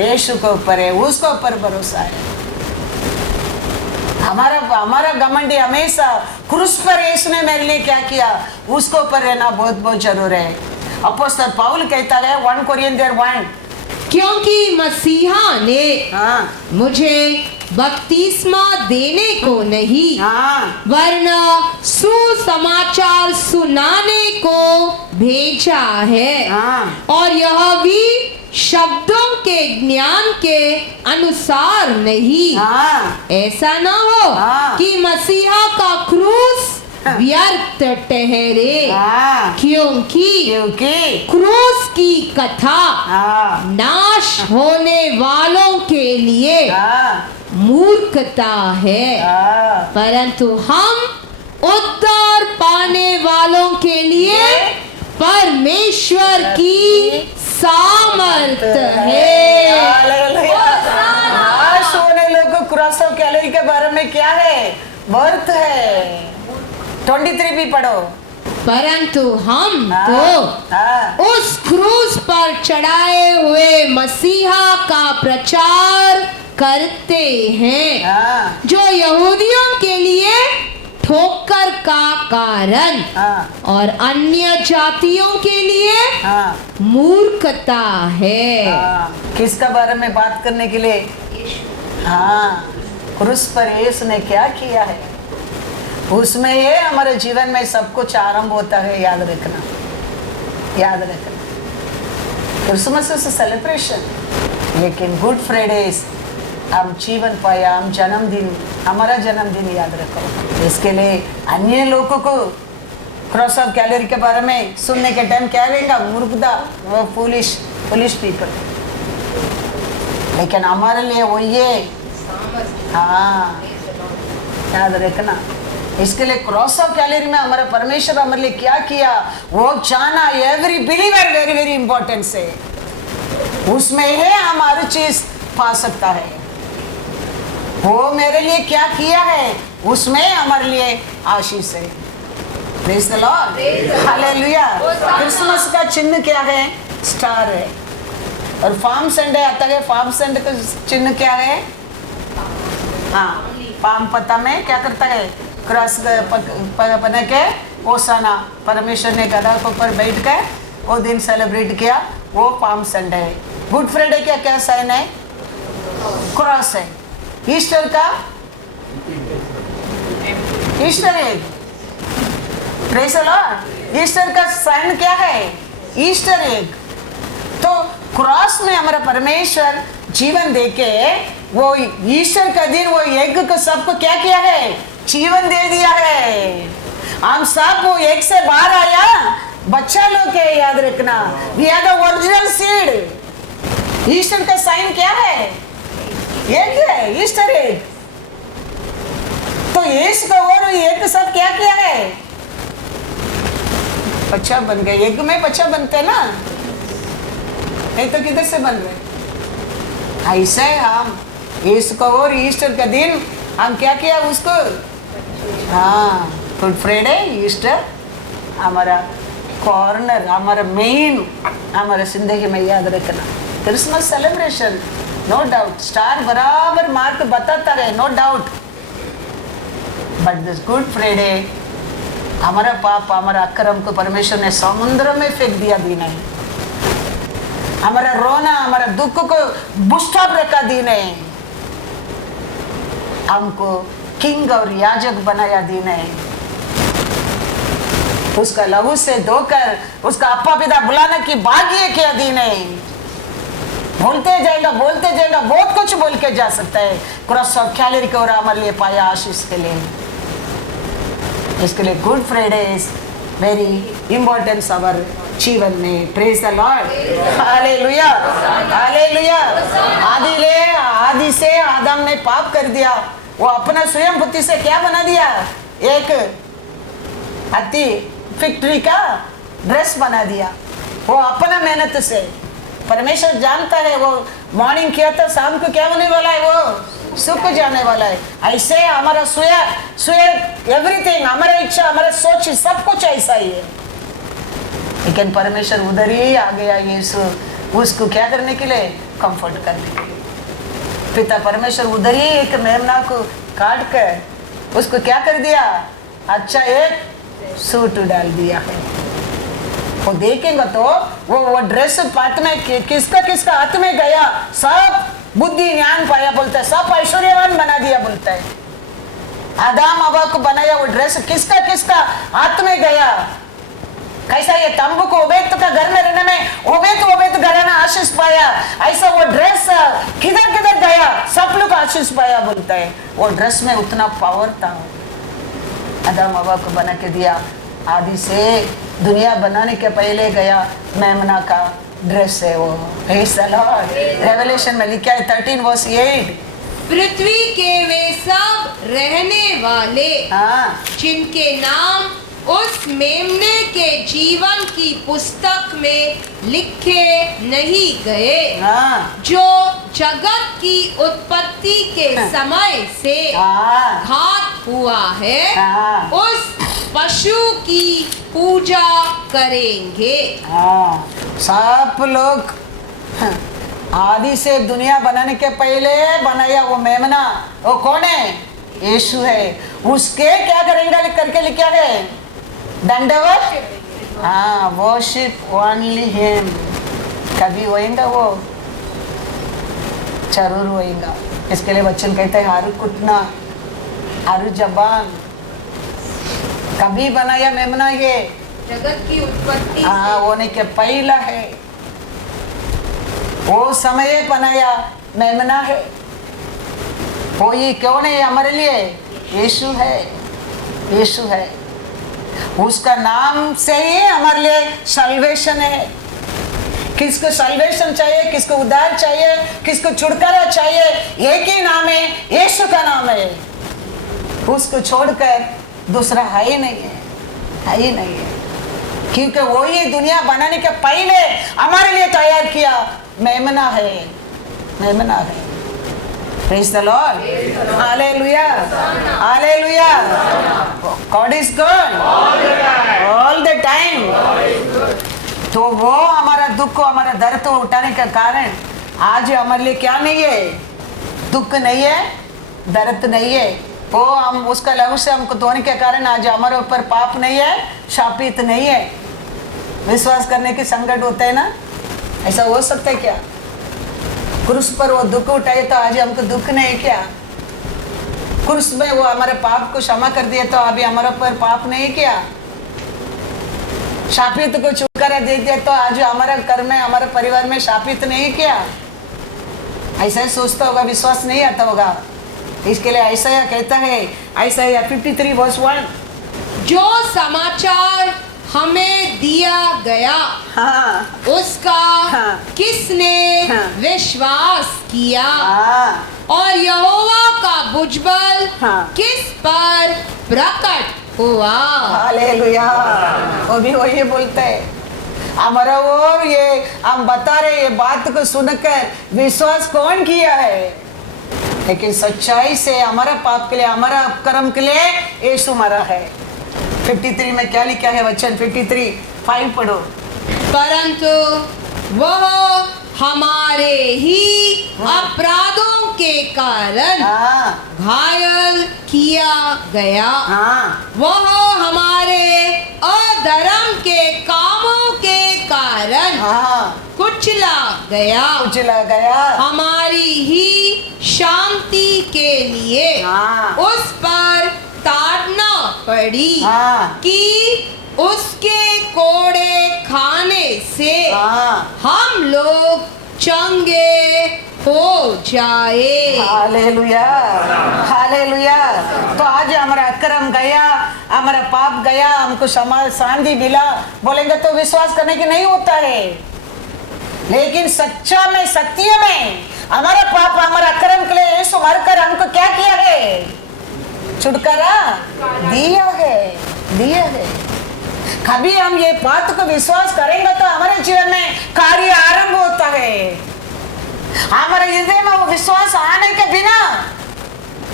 यीशु को ऊपर है, उसको ऊपर भरोसा है। हमारा घमंडी हमेशा क्रूस पर यीशु ने मेरे लिए क्या किया उसको ऊपर रहना बहुत बहुत जरूर है। अपोस्तल पौल कहता है 1 कोरिन्थियर 1, क्योंकि मसीहा ने मुझे बपतिस्मा देने को नहीं, वरना सुसमाचार सुनाने को भेजा है, और यह भी शब्दों के ज्ञान के अनुसार नहीं, ऐसा न हो कि मसीहा का क्रूस व्यर्थ ठहरे, क्योंकि क्रूस की कथा नाश होने वालों के लिए मूर्खता है, परंतु हम उद्धार पाने वालों के लिए परमेश्वर की सामर्थ है। नाश होने लोगों को क्रॉस ऑफ कैलरी के बारे में क्या है, वर्थ है। 23 भी पढ़ो। परंतु हम तो उस क्रूस पर चढ़ाए हुए मसीहा का प्रचार करते हैं, जो यहूदियों के लिए ठोकर का कारण हाँ और अन्य जातियों के लिए हाँ मूर्खता है। हाँ। किसका बारे में बात करने के लिए? हाँ, क्रूस पर यीशु ने क्या किया है, उसमें ये हमारे जीवन में सब कुछ आरंभ होता है। याद रखना, याद रखना। क्रिसमस इज सेलिब्रेशन, लेकिन गुड फ्राइडे हम जीवन पाया, हम जन्मदिन, हमारा जन्मदिन याद रखो। इसके लिए अन्य लोगों को क्रॉस ऑफ कैलोरी के बारे में सुनने के टाइम क्या रहेगा? मूर्खता, वो फूलिश पीपल। लेकिन हमारे लिए वो ये, हाँ याद रखना। इसके लिए क्रॉस ऑफ कैलोरी में हमारा परमेश्वर हमारे लिए क्या किया वो जाना every believer very very important है। उसमें है हम हर चीज पा सकता है। वो मेरे लिए क्या किया है उसमें हमारे लिए आशीष है। Praise the lord, hallelujah. Christmas का चिन्ह क्या है? स्टार है। और फार्म संडे आता है, फार्म संडे का चिन्ह क्या है? हाँ, पाम पत्ता में क्या करता है? क्रॉस बना के ओसाना, परमेश्वर ने गधा के ऊपर बैठ कर वो दिन सेलिब्रेट किया, वो पाम संडे है। गुड फ्राइडे क्या क्या साइन है? क्रॉस है। ईस्टर का Easter egg, praise the Lord. Easter का साइन क्या है? Easter egg. तो क्रॉस में हमारा परमेश्वर जीवन देके वो ईस्टर का दिन वो एग को सबको क्या किया है? जीवन दे दिया है। हम सब वो एग से बाहर आया बच्चा लोग के, याद रखना। We are the original seed. Easter का साइन क्या है? एग है, ईस्टर एग। तो यीशु का और एग सब क्या किया है? बच्चा बन गए। एग में बच्चा बनते ना, नहीं तो किधर से बन रहे? ऐसे हम यीशु को और ईस्टर का दिन हम क्या किया उसको? हाँ, गुड फ्राइडे, ईस्टर हमारा कॉर्नर, हमारा मेन, हमारा जिंदगी में याद रखना। Christmas celebration, no doubt, star बराबर मार्क बताता रहे, no doubt. But this good Friday हमारा पाप, हमारा अक्रम को परमेश्वर ने समुद्र में फेंक दिया दिन है। हमारा रोना, हमारा दुख को बुस्टअप रखा दिन है। हमको किंग और याजक बनाया दिन है। उसका लहू से धोकर उसका अप्पा पिता बुलाने की भाग्य किया दिन है। बोलते जाएगा बहुत कुछ बोल के जा सकता है। क्रॉस ऑफ कैलोरी को और हमारे लिए पाया आशीष के लिए। इसके लिए good Friday is very important our जीवन में। Praise the lord, hallelujah, hallelujah. आदि से आदम ने पाप कर दिया। वो अपना स्वयं बुद्धि से क्या बना दिया? एक अति फैक्ट्री का ड्रेस बना दिया। वो अपना मेहनत से। परमेश्वर जानता है वो मॉर्निंग किया था, शाम को क्या होने वाला है? वो सूख जाने वाला है। ऐसे हमारा स्वयं एवरीथिंग, हमारा इच्छा, हमारा सोच, सब कुछ ऐसा ही है। लेकिन परमेश्वर उधर ही आ गया यीशु, उसको क्या करने के लिए? कंफर्ट करने के लिए। पिता परमेश्वर उधर ही एक मेमना को काट कर उसको क्या कर दिया? अच्छा एक सूट डाल दिया है। वो देखेंगे तो वो ड्रेस पात में किसका हाथ में गया? सब बुद्धि ज्ञान पाया बोलता है, सब ऐश्वर्यवान बना दिया बोलता है। आदम हवा को बनाया वो ड्रेस किसका हाथ में गया? कैसा ये तंबू को ओबेद का घर में रहने में ओबेद घराना आशीष पाया, ऐसा वो ड्रेस किधर गया? सब लोग आशीष पाया बोलता है। वो ड्रेस में उतना पावर था। आदम हवा को बना के दिया। आदि से दुनिया बनाने के पहले गया मेमना का ड्रेस है वो। रेवलेशन में लिखा है 13:8, पृथ्वी के वे सब रहने वाले हाँ, जिनके नाम उस मेमने के जीवन की पुस्तक में लिखे नहीं गए, हाँ, जो जगत की उत्पत्ति के समय से हाँ, घात हुआ है, हाँ, उस पशु की पूजा करेंगे। हाँ। सब लोग आदि से दुनिया बनाने के पहले बनाया वो मेमना। वो कौन है? यीशु है। उसके क्या करेंगे लिख करके लिखा है, दंडवत, हाँ, वर्शिप ओनली हिम। कभी होएगा वो, जरूर होएगा। इसके लिए वचन कहते हैं हारू कुटना हारू जबान कभी बनाया मेमना, ये जगत की उत्पत्ति हाँ होने के पहला है, वो समय बनाया मेमना है। वो ये क्यों नहीं हमारे लिए, यीशु है, यीशु है। उसका नाम से ही हमारे लिए सल्वेशन है। किसको सल्वेशन चाहिए, किसको उद्धार चाहिए, किसको छुटकारा चाहिए, एक ही नाम है, यीशु का नाम है। उसको छोड़कर दूसरा है ही नहीं है, है ही नहीं है। क्योंकि वो ये दुनिया बनाने के पहले हमारे लिए तैयार किया मेमना है, मेमना है। Praise the Lord. Hallelujah. Hallelujah. God is good. All the time. तो वो हमारा दुख को, हमारा दर्द को उठाने का कारण आज हमारे लिए क्या नहीं है, दुख नहीं है, दर्द नहीं है। वो हम उसका लहू से हमको धोने के कारण आज हमारे ऊपर पाप नहीं है, शापित नहीं है। विश्वास करने की संकट होता है ना, ऐसा हो सकता है क्या? क्रूस पर वो दुख उठाए तो आज हमको दुख नहीं क्या? क्रूस में वो हमारे पाप को क्षमा कर दिया तो अभी हमारे ऊपर पाप नहीं क्या? शापित को छुटकारा दे दिया तो आज हमारा घर में, हमारे परिवार में शापित नहीं क्या? ऐसा ही सोचता होगा, विश्वास नहीं आता होगा। इसके लिए ऐसा कहता है, ऐसा 53 वर्स 1, जो समाचार हमें दिया गया हाँ, उसका हाँ, किसने हाँ, विश्वास किया, हाँ, और यहोवा का भुजबल हाँ, किस पर प्रकट हुआ। हालेलुया। वो भी वही बोलते हैं हमारा, और ये हम बता रहे ये बात को सुनकर विश्वास कौन किया है, लेकिन सच्चाई से हमारा पाप के लिए, हमारा अपकर्म के लिए यीशु मरा है। 53 में क्या लिखा है वचन, 53:5 पढ़ो। परंतु वह हमारे ही अपराधों के कारण हाँ, घायल किया गया, हाँ, वह हमारे अधर्म के कामों के कारण हाँ, कुचला गया, उजला गया, हमारी ही शांति के लिए हाँ, उस पर ताड़ना पड़ी, हाँ, कि उसके कोड़े खाने से हाँ, हम लोग चंगे हो जाए। Hallelujah, hallelujah. तो आज हमारा अक्रम गया, हमारा पाप गया, हमको शांति मिला बोलेंगे तो विश्वास करने की नहीं होता है। लेकिन सच्चा में, सत्य में हमारा पाप, हमारा अक्रम के लिए यीशु मरकर हमको क्या किया है, छुटकारा दिया है, दिया है। कभी हम ये बात को विश्वास करेंगे तो हमारे जीवन में कार्य आरंभ होता है। हमारे हृदय में वो विश्वास आने के बिना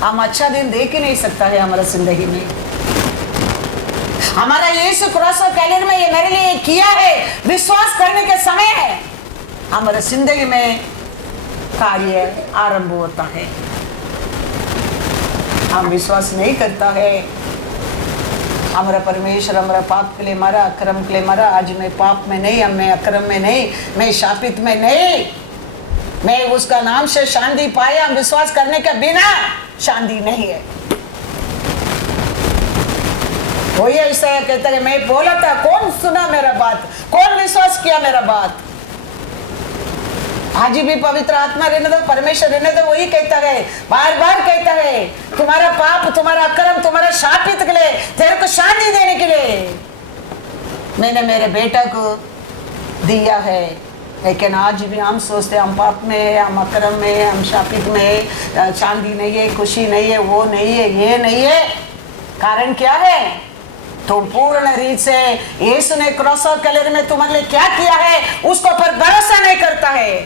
हम अच्छा दिन देख ही नहीं सकता है हमारा जिंदगी में। हमारा यीशु क्रॉस और कैलेंडर में ये मेरे लिए किया है, विश्वास करने के समय है, हमारे जिंदगी में कार्य आरंभ होता है। हम विश्वास नहीं करता है, हमारा परमेश्वर हमारा पाप के लिए मरा, अक्रम के लिए मरा। आज मैं पाप में नहीं, मैं अक्रम में नहीं, मैं शापित में नहीं, मैं उसका नाम से शांति पाया। हम विश्वास करने के बिना शांति नहीं है। वो ये ऐसा कहता है, मैं बोला था, कौन सुना मेरा बात, कौन विश्वास किया मेरा बात। आज भी पवित्र आत्मा रहने दो, परमेश्वर रहने दो, वही कहता है, बार बार कहता है, तुम्हारा पाप, तुम्हारा अक्रम, तुम्हारा शापित के लिए, तेरे को शांति देने के लिए मैंने मेरे बेटा को दिया है। लेकिन आज भी हम सोचते हम पाप में है, हम अक्रम में है, हम शापित में है, शांति नहीं है, खुशी नहीं है, वो नहीं है, ये नहीं है। कारण क्या है? तो पूर्ण रीत से यीशु ने क्रॉस और कैलेंडर में तुम्हारे लिए क्या किया है उसको पर भरोसा नहीं करता है।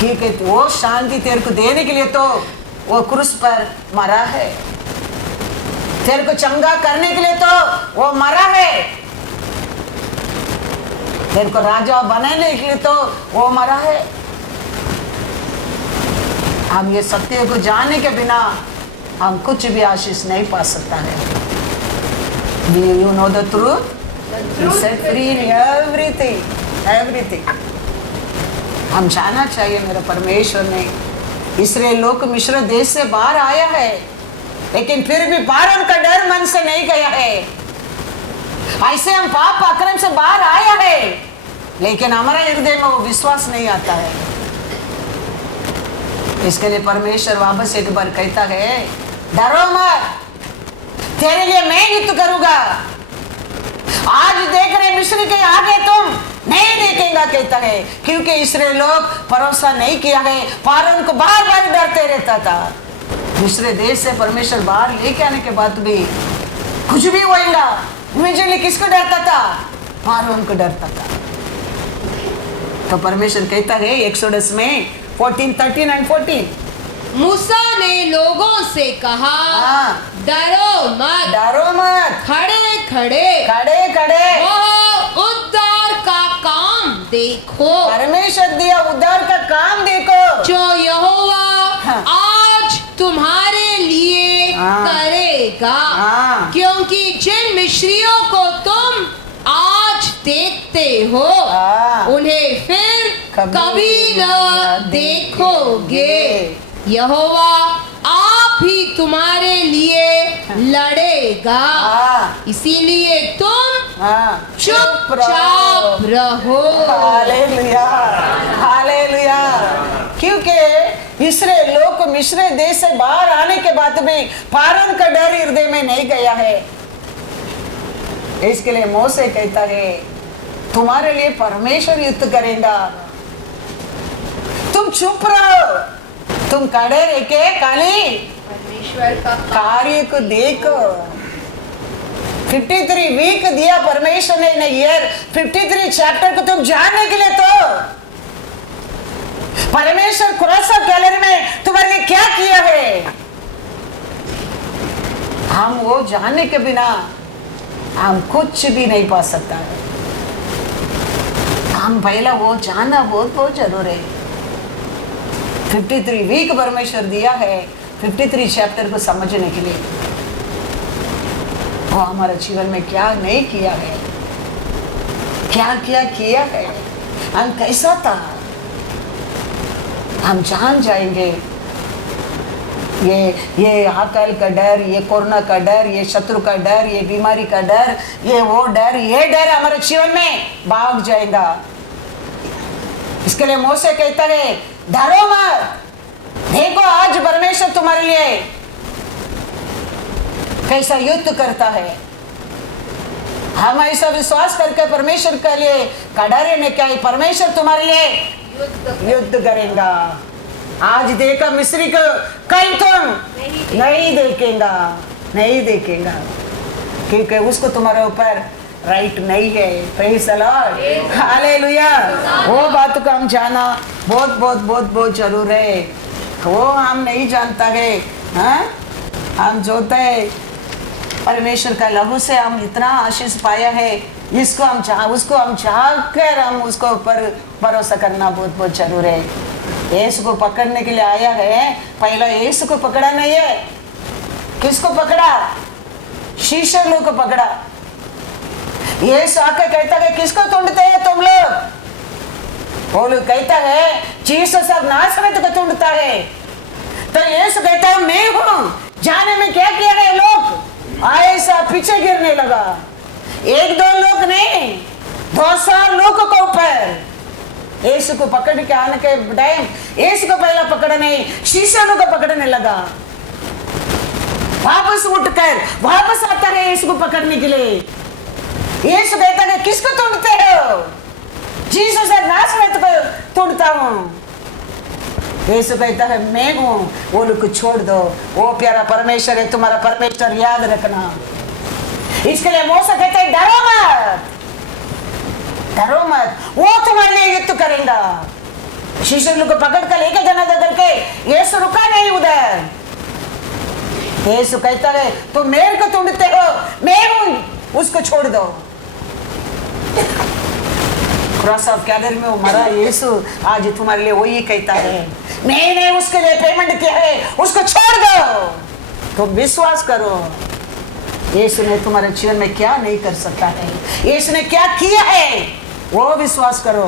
ठीक है, वो शांति तेरे को देने के लिए तो वो क्रूस पर मरा है, तेरे को चंगा करने के लिए तो वो मरा है, तेरे को राजा बनाने के लिए तो वो मरा है। हम ये सत्य को जानने के बिना हम कुछ भी आशीष नहीं पा सकता है। You know the truth? You set free in everything, everything. हम जानना चाहिए मेरे परमेश्वर ने इसराइल लोग मिस्र देश से बाहर आया है, लेकिन फिर भी पारण का डर मन से नहीं गया है। ऐसे हम पाप अक्रम से बाहर आया है, लेकिन हमारे हृदय में वो विश्वास नहीं आता है। इसके लिए परमेश्वर वापस एक बार कहता है, डरो मत, तेरे लिए मैं युद्ध करूंगा। आज देख रहे मिस्र के आगे तुम नहीं देखेगा, कहता है, क्योंकि इसराइल लोग भरोसा नहीं किया है। फारून को बार बार डरते रहता था। दूसरे देश से परमेश्वर बाहर लेके आने के बाद भी कुछ भी होएगा, इमीडिएटली किसको डरता था? फारून को डरता था। तो परमेश्वर कहता है एक्सोडस में 14:13 and 14, मूसा ने लोगों से कहा, डरो मत, डरो मत, खड़े खड़े खड़े खड़े वो उद्धार का काम देखो, परमेश्वर दिया उद्धार का काम देखो, जो यहोवा आज तुम्हारे लिए करेगा। क्योंकि जिन मिस्रियों को तुम आज देखते हो उन्हें फिर कभी न देखोगे। यहोवा आप ही तुम्हारे लिए लड़ेगा, इसीलिए तुम चुपचाप रहो। Hallelujah, hallelujah. क्योंकि इसराइल लोग को मिस्र देश से बाहर आने के बाद भी फारून का डर हृदय में नहीं गया है। इसके लिए मोसे कहता है, तुम्हारे लिए परमेश्वर युद्ध करेगा, तुम चुप रहो, तुम खड़े रह के खाली परमेश्वर का कार्य को देखो। 53 वीक दिया परमेश्वर ने इन ईयर, 53 चैप्टर को तुम जानने के लिए। तो परमेश्वर क्रॉस ऑफ कैलेंडर में तुम्हारे लिए क्या किया है, हम वो जानने के बिना हम कुछ भी नहीं पा सकता है। हम पहला वो जानना बहुत बहुत जरूर है। 53 वीक परमेश्वर दिया है 53 चैप्टर को समझने के लिए। वो हमारे जीवन में क्या नहीं किया है, क्या क्या किया है, हम कैसा था, हम जान जाएंगे। ये अकाल का डर, ये कोरोना का डर, ये शत्रु का डर, ये बीमारी का डर, ये वो डर, ये डर हमारे जीवन में भाग जाएगा। इसके लिए मोसे कहता है, डरो मत, देखो आज परमेश्वर तुम्हारे लिए कैसा युद्ध करता है। हम ऐसा विश्वास करके परमेश्वर के लिए खड़ा रहने का, परमेश्वर तुम्हारे लिए युद्ध करेगा। आज देखा मिस्री को, कल तुम नहीं देखेगा, नहीं देखेगा, क्योंकि उसको तुम्हारे ऊपर राइट नहीं है। Praise the lord, hallelujah. वो बात को हम जाना बहुत बहुत बहुत बहुत जरूर है। वो हम नहीं जानता है, हाँ? हम जोते हैं परमेश्वर का लहू से हम इतना आशीष पाया है, इसको हम उसको हम चाहकर हम उसको ऊपर भरोसा करना बहुत बहुत जरूर है। यीशु को पकड़ने के लिए आया है, पहला यीशु को पकड़ा नहीं है। किसको पकड़ा? शीशे लोग को पकड़ा। यीशु आके कहता है, किसको ढूंढते हैं तुम लोग? वो लोग कहता है जीसस ऑफ नासरत को ढूंढता है। तो यीशु कहता है, मैं हूं। जाने में क्या किया है, लोग ऐसा पीछे गिरने लगा। एक दो लोग नहीं, 200 लोगों के ऊपर यीशु को पकड़ के आने के टाइम यीशु को पहला पकड़ा नहीं, शीशे को पकड़ने लगा। वापस उठकर वापस आता है यीशु को पकड़ने के लिए। यीशु कहता है, किसको ढूंढते हो? जीसस ऑफ नासरत को ढूंढता हूं। यीशु कहता है, मैं हूं। वो लोग को छोड़ दो, वो प्यारा परमेश्वर है, तुम्हारा परमेश्वर याद रखना। इसके लिए मूसा कहता है, डरो मत, डरो मत, वो तुम्हारे लिए युद्ध करेगा। शिष्य लोग को पकड़ कर लेके जाना था करके यीशु रुका नहीं उधर। यीशु कहता है, तुम मेरे को ढूंढते हो, मैं हूं, उसको छोड़ दो। क्रॉस ऑफ कैलवरी में वो मरा यीशु आज तुम्हारे लिए वही कहता है, मैंने उसके लिए पेमेंट किया है, उसको छोड़ दो। तुम विश्वास करो, यीशु ने तुम्हारे जीवन में क्या नहीं कर सकता है, यीशु ने क्या किया है, वो विश्वास करो।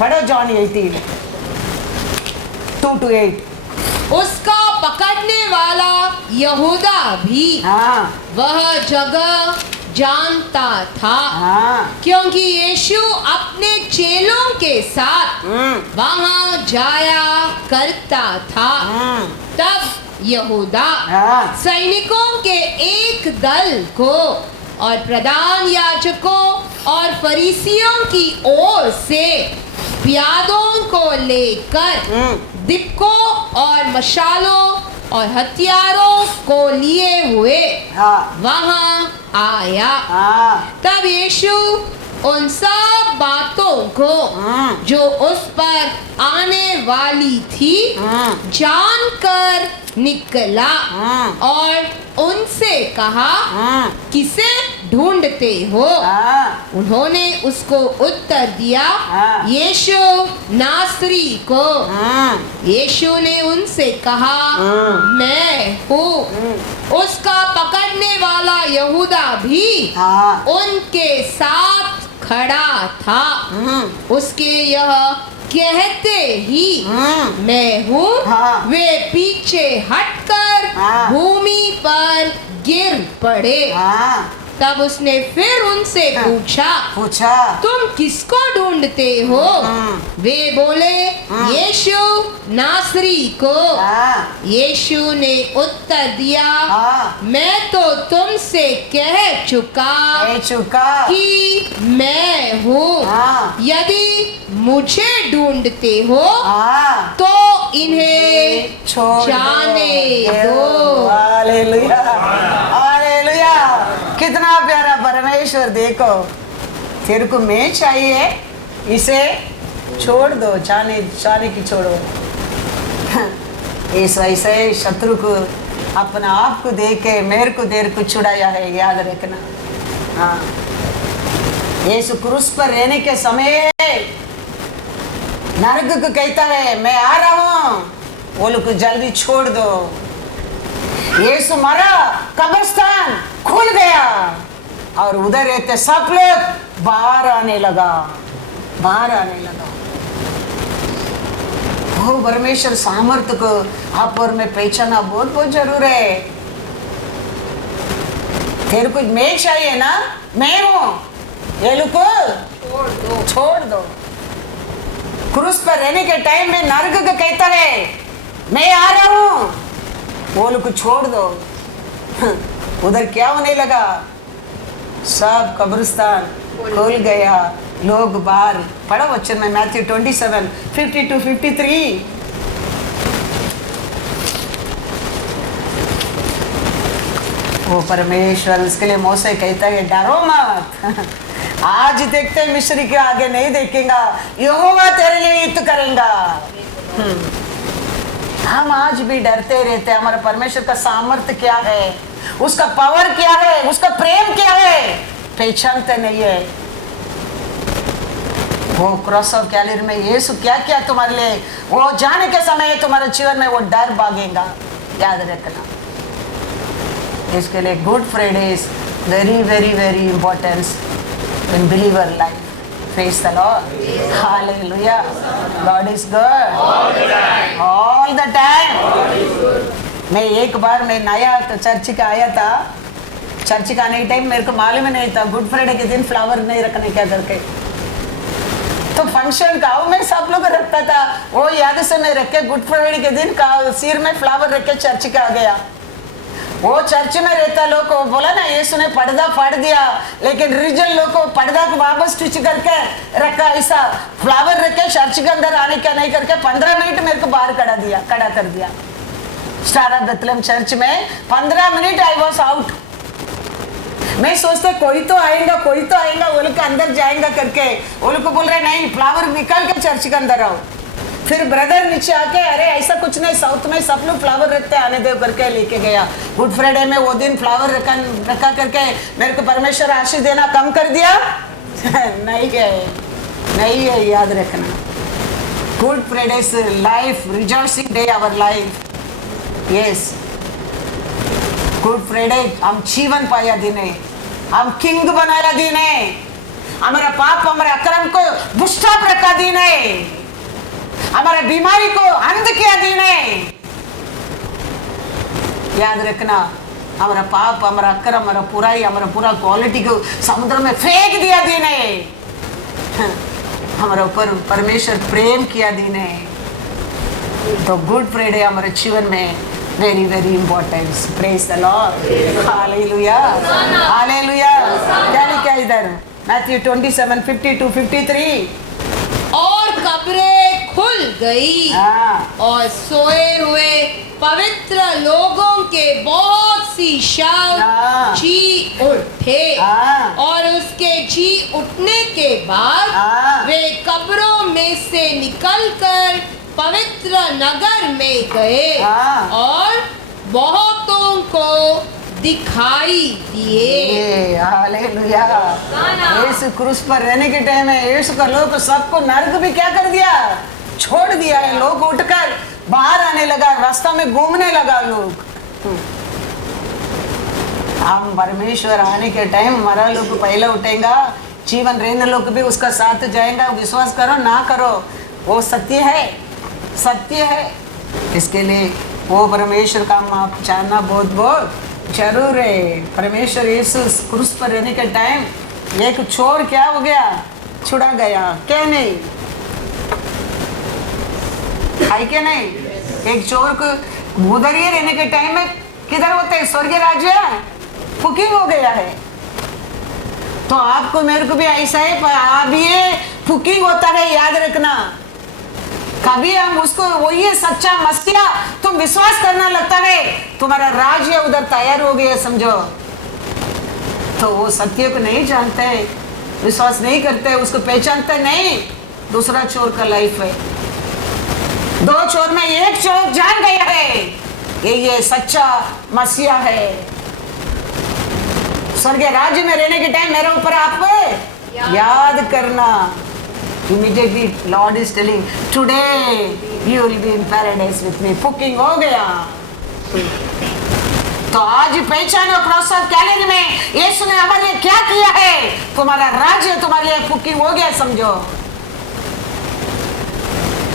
पढ़ो जॉन 18 2-8। उसका पकड़ने वाला यहूदा भी हाँ वह जगह जानता था, हाँ क्योंकि यीशु अपने चेलों के साथ वहां जाया करता था। तब यहूदा हाँ। सैनिकों के एक दल को और प्रधान याजकों और फरीसियों की ओर से प्यादों को लेकर दिक्कों और मशालों और हथियारों को लिए हुए हाँ वहां आया। हाँ तब यीशु उन सब बातों को जो उस पर आने वाली थी जानकर निकला और उनसे कहा, किसे ढूंढते हो? हाँ उन्होंने उसको उत्तर दिया, हाँ। यीशु नासरी को। यीशु ने उनसे कहा, मैं हूँ। उसका पकड़ने वाला यहूदा भी हाँ उनके साथ खड़ा था। उसके यह कहते ही मैं हूँ, हाँ। वे पीछे हटकर हाँ। भूमि पर गिर पड़े। हाँ तब उसने फिर उनसे पूछा, तुम किसको ढूंढते हो? वे बोले, यीशु नासरी को। यीशु ने उत्तर दिया, मैं तो तुमसे कह चुका कि मैं हूँ। यदि मुझे ढूंढते हो तो इन्हें जाने दो। Hallelujah hallelujah. कितना प्यारा परमेश्वर, देखो तेरे को मैं चाहिए, इसे छोड़ दो, जाने की छोड़ो। इस ऐसे शत्रु को अपना आप को दे के मेरे को देर को छुड़ाया है, याद रखना। हाँ यीशु क्रूस पर रहने के समय नरक को कहता है, मैं आ रहा हूँ, वो लोग को जल्दी छोड़ दो। यीशु मरा, कब्रिस्तान खुल गया और उधर रहते सब लोग बाहर आने लगा। वो परमेश्वर सामर्थ्य को आप और में पहचाना बहुत बहुत जरूर है। तेरे को मैं चाहिए ना, मैं हूँ, ये लोग को छोड़ दो। क्रूस पर रहने के टाइम में नरक को कहता है, मैं आ रहा हूँ, वो लोग को छोड़ दो। उधर क्या होने लगा? सब कब्रिस्तान खुल गया, लोग बाहर। पढ़ो वचन में मैथ्यू 27 50-53। वो परमेश्वर उसके लिए मोसे कहता है, डरो मत। आज देखते हैं मिस्री के आगे नहीं देखेगा, यहोवा तेरे लिए युद्ध करेगा। हम आज भी डरते रहते हैं। हमारे परमेश्वर का सामर्थ्य क्या है, उसका पावर क्या है, उसका प्रेम क्या है, पहचानते नहीं है। वो क्रॉस ऑफ कैलवरी में यीशु क्या क्या तुम्हारे लिए, वो जाने के समय तुम्हारे जीवन में वो डर भागेगा, याद रखना। इसके लिए good Friday is very very very important in believer life. Praise the Lord. Hallelujah. God is good. All the time. मैं एक बार मैं नया तो चर्च का आया था, चर्च का आने के टाइम मेरे को मालूम नहीं था गुड फ्राइडे के दिन फ्लावर नहीं रखने क्या करके। तो फंक्शन गाँव में सब लोग रखता था, वो याद से मैं रख के गुड फ्राइडे के दिन सिर में फ्लावर रख के चर्च का आ गया। वो चर्च में रहता लोग को बोला ना, यीशु ने पर्दा फाड़ दिया, लेकिन रिलीजन लोग को पर्दा को वापस स्टिच करके रखा, ऐसा फ्लावर रख के चर्च के अंदर आने क्या नहीं करके 15 मिनट मेरे को बाहर खड़ा कर दिया। स्टार ऑफ बेथलेहम चर्च में 15 मिनट आई वॉज आउट। मैं सोचते कोई तो आएगा वो लोग अंदर जाएगा करके, वो लोग को बोल रहे नहीं, फ्लावर निकाल के चर्च के अंदर आओ। फिर ब्रदर नीचे आके, अरे ऐसा कुछ नहीं, साउथ में सब लोग फ्लावर रखते, आने दो करके लेके गया। गुड फ्राइडे में वो दिन फ्लावर रखा करके मेरे को परमेश्वर आशीष देना कम कर दिया। नहीं है, नहीं है, याद रखना। Good Friday is life rejoicing day our life. Yes, good Friday हम जीवन पाया दिन है, हम किंग बनाया दिन है, हमारा पाप हमारे अक्रम को दुष्टाप रखा दिन है, हमारा बीमारी को अंध किया दिन है। याद रखना, हमारा पाप हमारा अक्रम हमारा पूरा क्वालिटी को समुद्र में फेंक दिया दिन है। हमारे ऊपर परमेश्वर प्रेम किया दिन है। तो गुड फ्राइडे हमारे जीवन में very very important. Praise the lord, hallelujah hallelujah. क्या लिखा इधर? मैथ्यू 27:50-53। और कब्रें खुल गई और सोए हुए पवित्र लोगों के बहुत सी शव जी उठे और उसके जी उठने के बाद वे कब्रों में से निकलकर पवित्र नगर में गए और बहुतों को दिखाई दिए। हालेलुया। यीशु क्रूस पर रहने के टाइम में यीशु का लोग सबको नरक भी क्या कर दिया? छोड़ दिया है। लोग उठकर बाहर आने लगा, रास्ता में घूमने लगा लोग। हम परमेश्वर आने के टाइम हमारा लोग पहले उठेगा, जीवन रहने लोग भी उसका साथ जाएगा। विश्वास करो ना करो, वो सत्य है, सत्य है। इसके लिए वो परमेश्वर का माप जानना बहुत बहुत जरूर है। परमेश्वर यीशु क्रूस पर रहने के टाइम एक चोर क्या हो गया? छुड़ा गया, क्या नहीं है क्या नहीं? एक चोर को उधर ही रहने के टाइम में किधर होते हैं? स्वर्गीय राज्य बुकिंग हो गया है। तो आपको मेरे को भी ऐसा है, आप ये बुकिंग होता है, याद रखना। कभी हम उसको वही सच्चा मसीहा तुम विश्वास करना लगता है, तुम्हारा राज्य उधर तैयार हो गया समझो। तो वो सत्य को नहीं जानते, विश्वास नहीं करते, उसको पहचानते नहीं। दूसरा चोर का लाइफ है। दो चोर में एक चोर जान गया है ये सच्चा मसीहा है। स्वर्गीय राज्य में रहने के टाइम मेरे ऊपर आप याद करना। Immediately Lord is telling, today you will be in paradise with me. Booking हो गया। तो आज पहचानो प्रोत्साहन कैलेंडर में यीशु ने हमारे लिए क्या किया है। तुम्हारा राज्य तुम्हारे लिए बुकिंग हो गया समझो।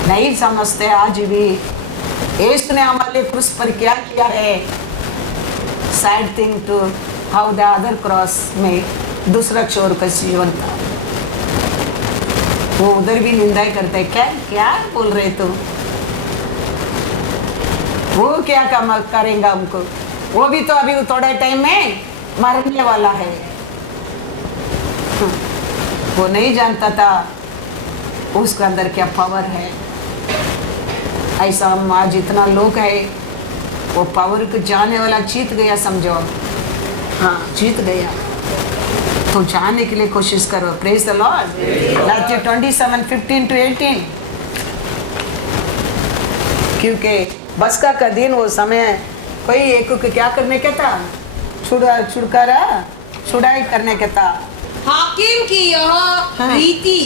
नहीं समझते आज भी यीशु ने हमारे लिए क्रूस पर क्या किया है। Sad thing to how the other cross में दूसरा चोर का जीवन था। वो उधर भी निंदा करते, क्या क्या बोल रहे तुम, वो क्या काम करेंगे हमको, वो भी तो अभी थोड़े टाइम में मरने वाला है। वो नहीं जानता था उसके अंदर क्या पावर है। ऐसा हम आज इतना लोग है, वो पावर को जाने वाला जीत गया समझो। हाँ, जीत गया। तो जानने के लिए कोशिश करो। Praise the Lord. मैथ्यू 27:15-18। क्योंकि बसका का दिन वो समय कोई एक को क्या करने का था? छुड़ाई करने का था। हाकिम की यह रीति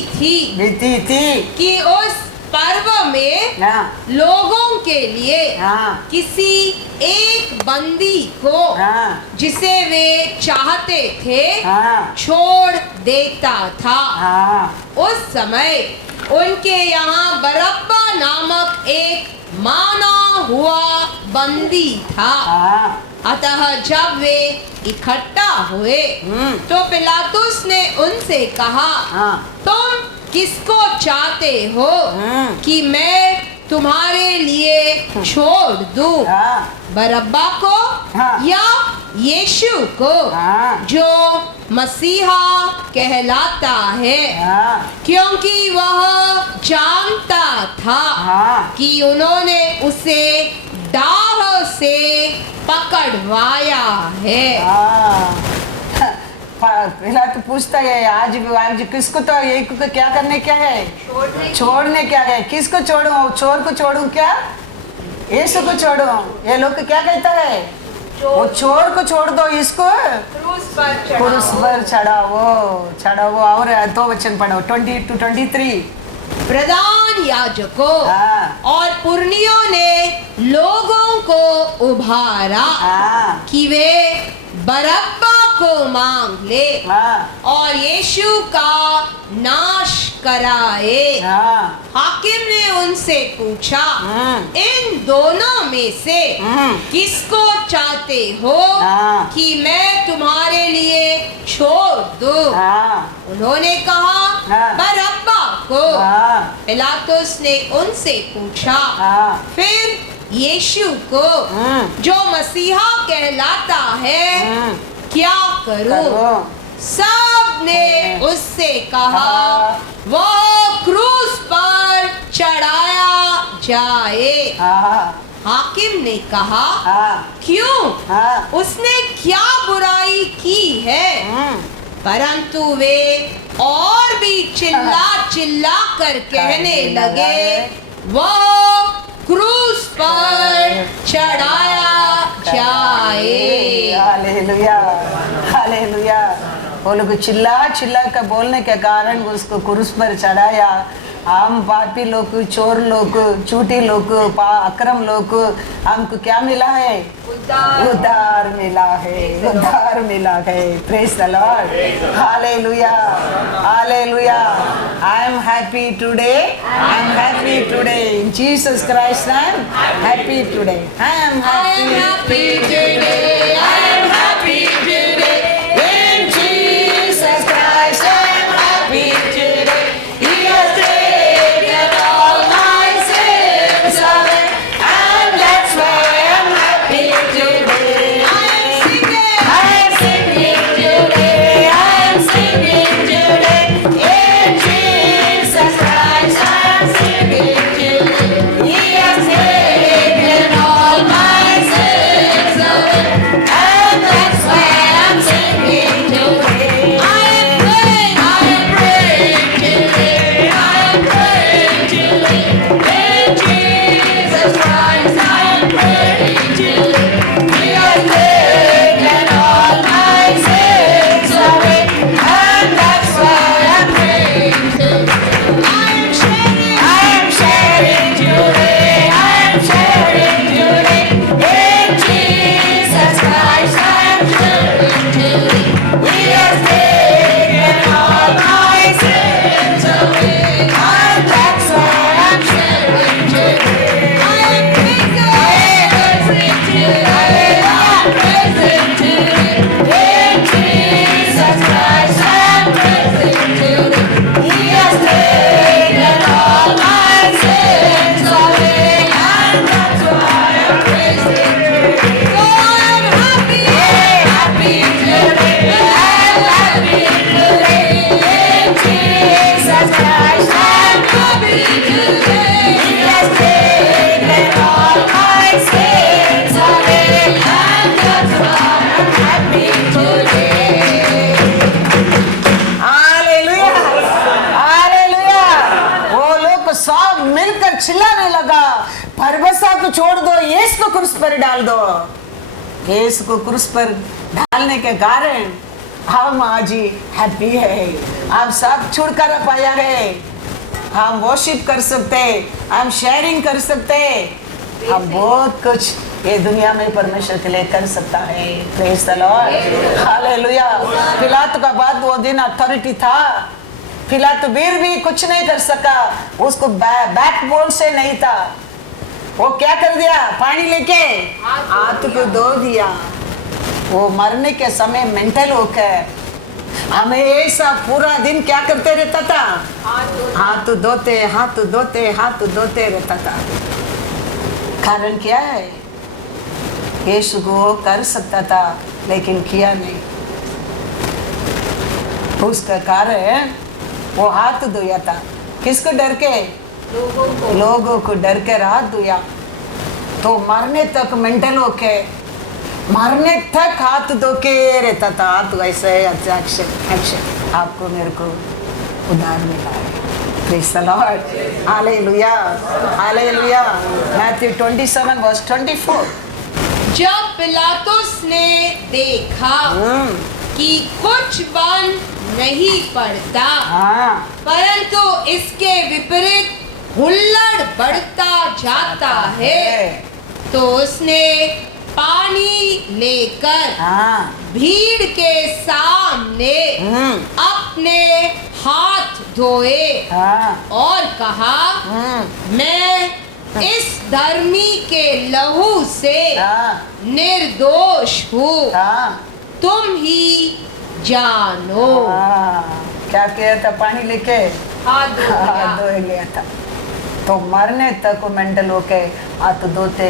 थी कि उस पर्व में लोगों के लिए किसी एक बंदी को जिसे वे चाहते थे छोड़ देता था। उस समय उनके यहाँ बरब्बा नामक एक माना हुआ बंदी था। अतः जब वे इकट्ठा हुए तो पिलातुस ने उनसे कहा, तुम किसको चाहते हो कि मैं तुम्हारे लिए छोड़ दूं? बरब्बा को या यीशु को जो मसीहा कहलाता है? क्योंकि वह जानता था कि उन्होंने उसे डाह से पकड़वाया है। पहला तो पूछता है आज किसको, तो एक को क्या करने क्या है? छोड़ने क्या है? किसको छोड़ूं? चोर को छोड़ूं क्या? यीशु को छोड़ूं? ये लोग क्या कहता है? वो चोर को छोड़ दो, इसको क्रूस पर चढ़ाओ। और 2 वचन पढ़ो, 20 to 23। प्रधान याजकों हाँ। और पुरनियों ने लोगों को उभारा हाँ कि वे बरअब्बा को मांग ले हाँ और यीशु का नाश कराए। हाँ हाकिम ने उनसे पूछा, हम्म। इन दोनों में से हम्म। किसको चाहते हो हाँ। कि मैं तुम्हारे लिए छोड़ दूं? हाँ उन्होंने कहा, हाँ। बरअब्बा को। हाँ पिलातुस ने उनसे पूछा, हाँ फिर यीशु को जो मसीहा कहलाता है क्या करूं? सब ने उससे कहा, हाँ। वो क्रूस पर चढ़ाया जाए। हाँ हाकिम ने कहा, हाँ क्यों? हाँ उसने क्या बुराई की है? परंतु वे और भी चिल्ला कर कहने लगे, वो क्रूस पर चढ़ाया जाए। Hallelujah, hallelujah. वो लोग चिल्ला कर बोलने के कारण उसको क्रूस पर चढ़ाया। हम पापी लोग, चोर लोग, झूठी लोग, अक्रम लोग, हमको क्या मिला है? उद्धार मिला है, उद्धार मिला है। Praise the lord, hallelujah, hallelujah. I am happy today, I am happy today in Jesus Christ name. Happy today, I am happy today, I am happy today in Jesus Christ. I am happy today, he has taken all my sins away, and that's why I'm happy today. I am singing today, I am singing today, in Jesus Christ I am singing today. He has taken all my sins away, and that's why I'm singing today. I am praying today, I am praying today, in Jesus Christ I am praying today. He has taken all my sins away, and that's why I'm praying today. I am sharing today, I am sharing today, in Jesus Christ I am sharing today. He has taken all my sins away, and that's why I'm sharing today. I am praising today, I am praising today, in Jesus Christ I am praising today. He has taken all my sins away, and that's why I'm praising today. So I'm happy, happy today, I'm happy today, in Jesus Christ I'm happy today. He has taken all my sins away, and that's why I'm happy today. Hallelujah, hallelujah. वो लोग सब मिलकर चिल्लाने लगा, बरअब्बा को छोड़ दो, यीशु को क्रूस पर डाल दो। यीशु को क्रूस पर डालने के कारण हम आज ही हैप्पी है। आप सब छुटकारा पाया है। हम वर्शिप कर सकते, हम शेयरिंग कर सकते, हम बहुत कुछ ये दुनिया में परमेश्वर के लिए कर सकता है। Praise the lord, hallelujah. पिलातु का बाद वो दिन अथॉरिटी था, पिलातु भी कुछ नहीं कर सका, उसको बैकबोन से नहीं था। वो क्या कर दिया? पानी लेके हाथ को धो दिया। वो मरने के समय मेंटल होकर हमेशा पूरा दिन क्या करते रहता था? हाथ धोते, हाथ धोते, हाथ धोते रहता था। कारण क्या है? यीशु को कर सकता था लेकिन किया नहीं। उसका कारण वो हाथ धोया था। किसको डर के? लोगों को डर कर हाथ धोया। तो मरने तक मेंटल होके मरने तक हाथ धो के रहता था। हाथ वैसे एक्शन आपको मेरे को उधार मिला है। Praise the Lord. Hallelujah. Hallelujah. Matthew 27 verse 24. जब पिलातुस ने देखा कि कुछ बन नहीं पड़ता, हाँ परंतु इसके विपरीत हुल्लड़ बढ़ता जाता है, तो उसने पानी लेकर हाँ भीड़ के सामने अपने हाथ धोए हाँ और कहा, मैं इस धर्मी के लहू से हाँ निर्दोष हूँ, हाँ तुम ही जानो। क्या किया था? पानी लेके हाथ धो लिया। हाथ धो गया था। तो मरने तक मेंटल होके हाथ धोते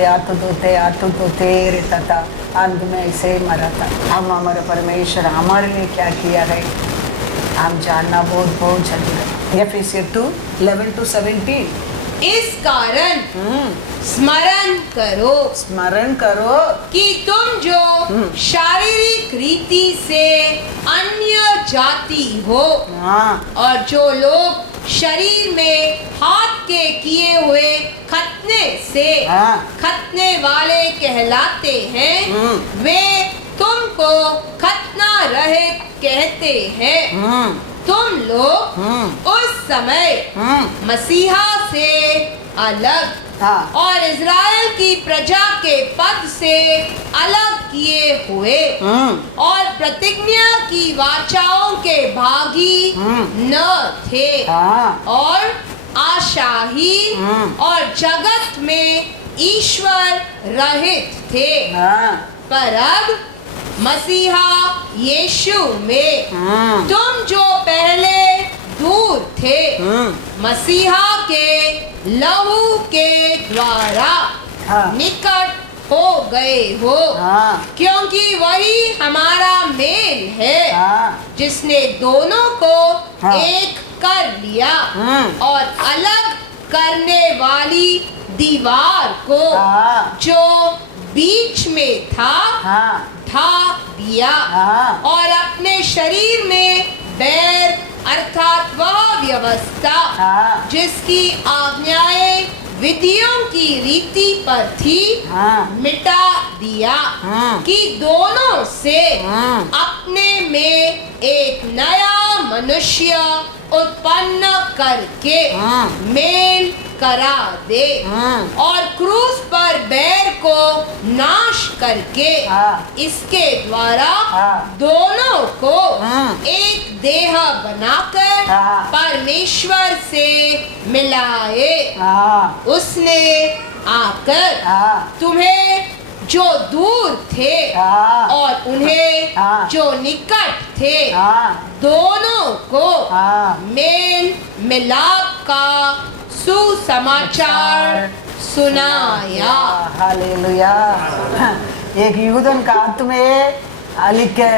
रहता था। अंत में ऐसे ही मरा था। हम हमारे परमेश्वर हमारे लिए क्या किया है हम जानना बहुत बहुत जरूरी है। एफेसियर 2:11-17। इस कारण स्मरण करो कि तुम जो शारीरिक रीति से अन्य जाति हो, और जो लोग शरीर में हाथ के किए हुए खतने से खतने वाले कहलाते हैं, वे तुमको खतना रहित कहते हैं। तुम लोग उस समय मसीहा से अलग और इज़राइल की प्रजा के पद से अलग किए हुए और प्रतिज्ञा की वाचाओं के भागी न थे, और आशाहीन और जगत में ईश्वर रहित थे। पर अब मसीहा यीशु में तुम जो पहले दूर थे, मसीहा के लहू के द्वारा निकट हो गए हो, क्योंकि वही हमारा मेल है, जिसने दोनों को एक कर लिया और अलग करने वाली दीवार को जो बीच में था ढा दिया, और अपने शरीर में बैर अर्थात वह व्यवस्था जिसकी आज्ञाएं विधियों की रीति पर थी मिटा दिया, कि दोनों से अपने में एक नया मनुष्य उत्पन्न करके मेल करा दे, और क्रूस पर बैर को नाश करके इसके द्वारा दोनों को एक देह बनाकर परमेश्वर से मिलाए। उसने आकर तुम्हें जो दूर थे और उन्हें जो निकट थे दोनों को मेल मिलाप का सुसमाचार सुनाया। हालेलुया। एक यूदन का हाथ में लिख के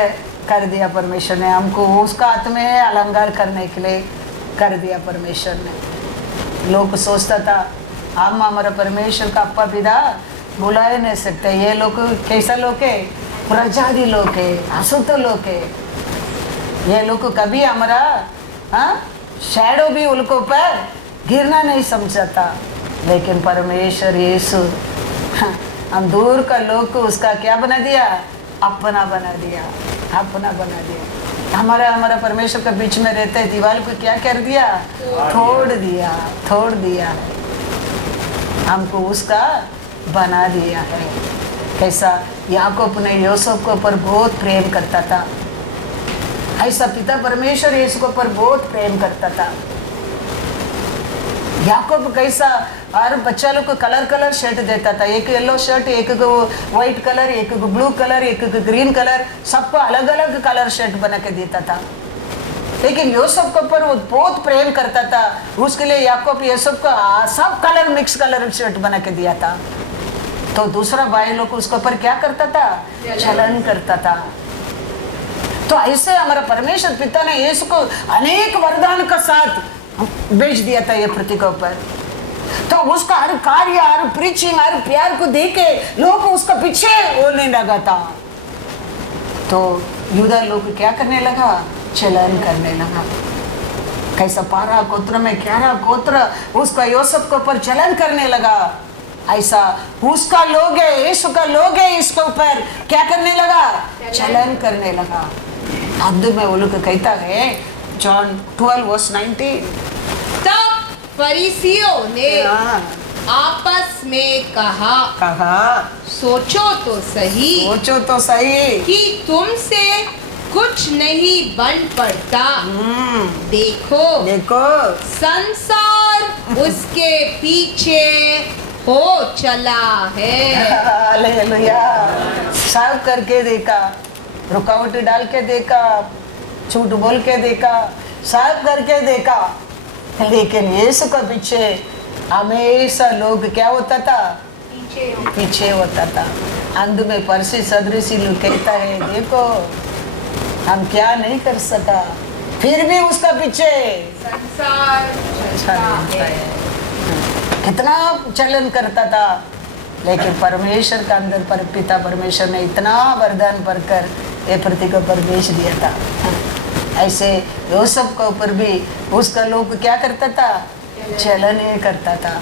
कर दिया परमेश्वर ने, हमको उसका हाथ में अलंकार करने के लिए कर दिया परमेश्वर ने। लोग सोचता था हम हमारा परमेश्वर का अप्पा पिता बुला ही नहीं सकते, ये लोग कैसा लोग है, प्रजाति लोग है, अशुद्ध लोग है, ये लोग कभी हमारा शैडो भी उनके ऊपर गिरना नहीं समझता। लेकिन परमेश्वर यीशु हम दूर का लोग को उसका क्या बना दिया, अपना बना दिया, अपना बना दिया। हमारा परमेश्वर के बीच में रहते दीवार को क्या कर दिया, तोड़ दिया है, हमको उसका बना दिया है। कैसा याकूब ने यूसुफ के ऊपर बहुत प्रेम करता था, ऐसा पिता परमेश्वर यीशु के ऊपर बहुत प्रेम करता था। याकूब कैसा हर बच्चा लोग को कलर शर्ट देता था, एक येलो शर्ट, एक व्हाइट कलर, एक ब्लू कलर, एक ग्रीन कलर, सबको अलग अलग कलर शर्ट बना के देता था। लेकिन यूसुफ के ऊपर वो बहुत प्रेम करता था, उसके लिए याकूब यूसुफ को सब कलर मिक्स कलर शर्ट बना के दिया था। तो दूसरा भाई लोग उसके ऊपर क्या करता था, चलन करता था। तो ऐसे हमारा परमेश्वर पिता ने यीशु को अनेक वरदान का साथ भेज दिया था ये पृथ्वी के ऊपर। तो उसका हर कार्य, हर प्रीचिंग, हर प्यार को देखे लोग उसका पीछे होने लगा था। तो यूदा लोग क्या करने लगा, चलन करने लगा। कैसा 12 गोत्र में 11 गोत्र उसका यूसुफ के ऊपर चलन करने लगा। ऐसा उसका लोग है, यीशु का लोग है, इसके ऊपर क्या करने लगा? चलन करने लगा। अंत में वो लोग कहता है जॉन 12:19, तब फरीसियों ने हाँ, आपस में कहा, सोचो तो सही सोचो तो सही कि तुमसे कुछ नहीं बन पड़ता। देखो देखो संसार उसके पीछे हो चला है। हालेलुया। सब करके देखा, रुकावट डाल के देखा, झूठ बोल के देखा, सब करके देखा, लेकिन यीशु के पीछे हमेशा लोग क्या होता था? पीछे होता था। अंत में परसी सदृशी लोग कहता है देखो हम क्या नहीं कर सका, फिर भी उसका पीछे संसार चलता है। कितना चलन करता था, लेकिन परमेश्वर का अंदर पर पिता परमेश्वर ने इतना वरदान भरकर ये पृथ्वी के ऊपर भेज दिया था। ऐसे यूसुफ के ऊपर भी उसका लोग क्या करता था? चलन ये करता था।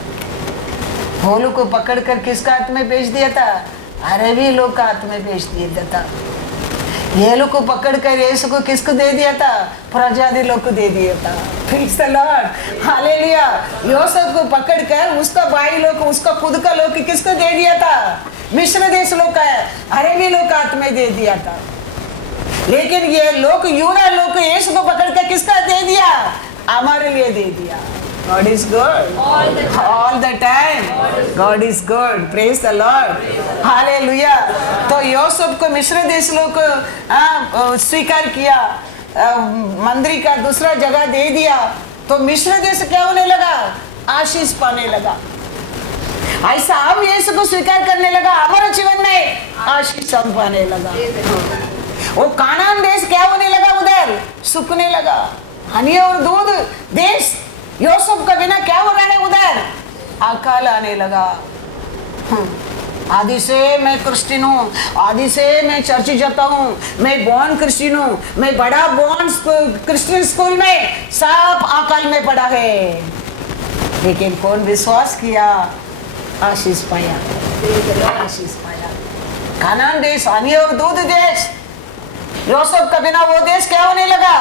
भोलू को पकड़ कर किसका हाथ में भेज दिया था? अरबी लोग का हाथ में भेज दिया था। ये लोग को पकड़ कर यीशु को किसको दे दिया था? प्रजाति लोग को दे दिया था। Praise the lord, hallelujah. Yusuf को पकड़ कर उसका भाई लोग, उसका खुद का लोग किसको दे दिया था? मिस्र देश लोग का, अरबी लोग का हाथ में दे दिया था। लेकिन ये लोग यूरा लोग यीशु को पकड़ कर किसका दे दिया? हमारे लिए दे दिया। God is good all the time. God is good. Praise the Lord. Hallelujah. तो यूसुफ को मिस्र देश लोग को स्वीकार किया, मंदिर का दूसरा जगह दे दिया, तो मिस्र देश क्या होने लगा? आशीष पाने लगा। ऐसा हम यीशु को स्वीकार करने लगा, हमारे जीवन में आशीष हम पाने लगा। वो कानान देश क्या होने लगा? उधर सूखने लगा। हनी और दूध देश यूसुफ का बिना क्या हो रहा है? उधर अकाल आने लगा। आदि से मैं क्रिश्चियन हूँ, आदि से मैं चर्च जाता हूँ, मैं बॉर्न क्रिश्चियन हूँ, मैं बड़ा बॉर्न क्रिश्चियन स्कूल में सब अकाल में पढ़ा है, लेकिन कौन विश्वास किया? आशीष पाया, आशीष पाया। कानान देश, हनी और दूध देश, यूसुफ का बिना वो देश क्या होने लगा?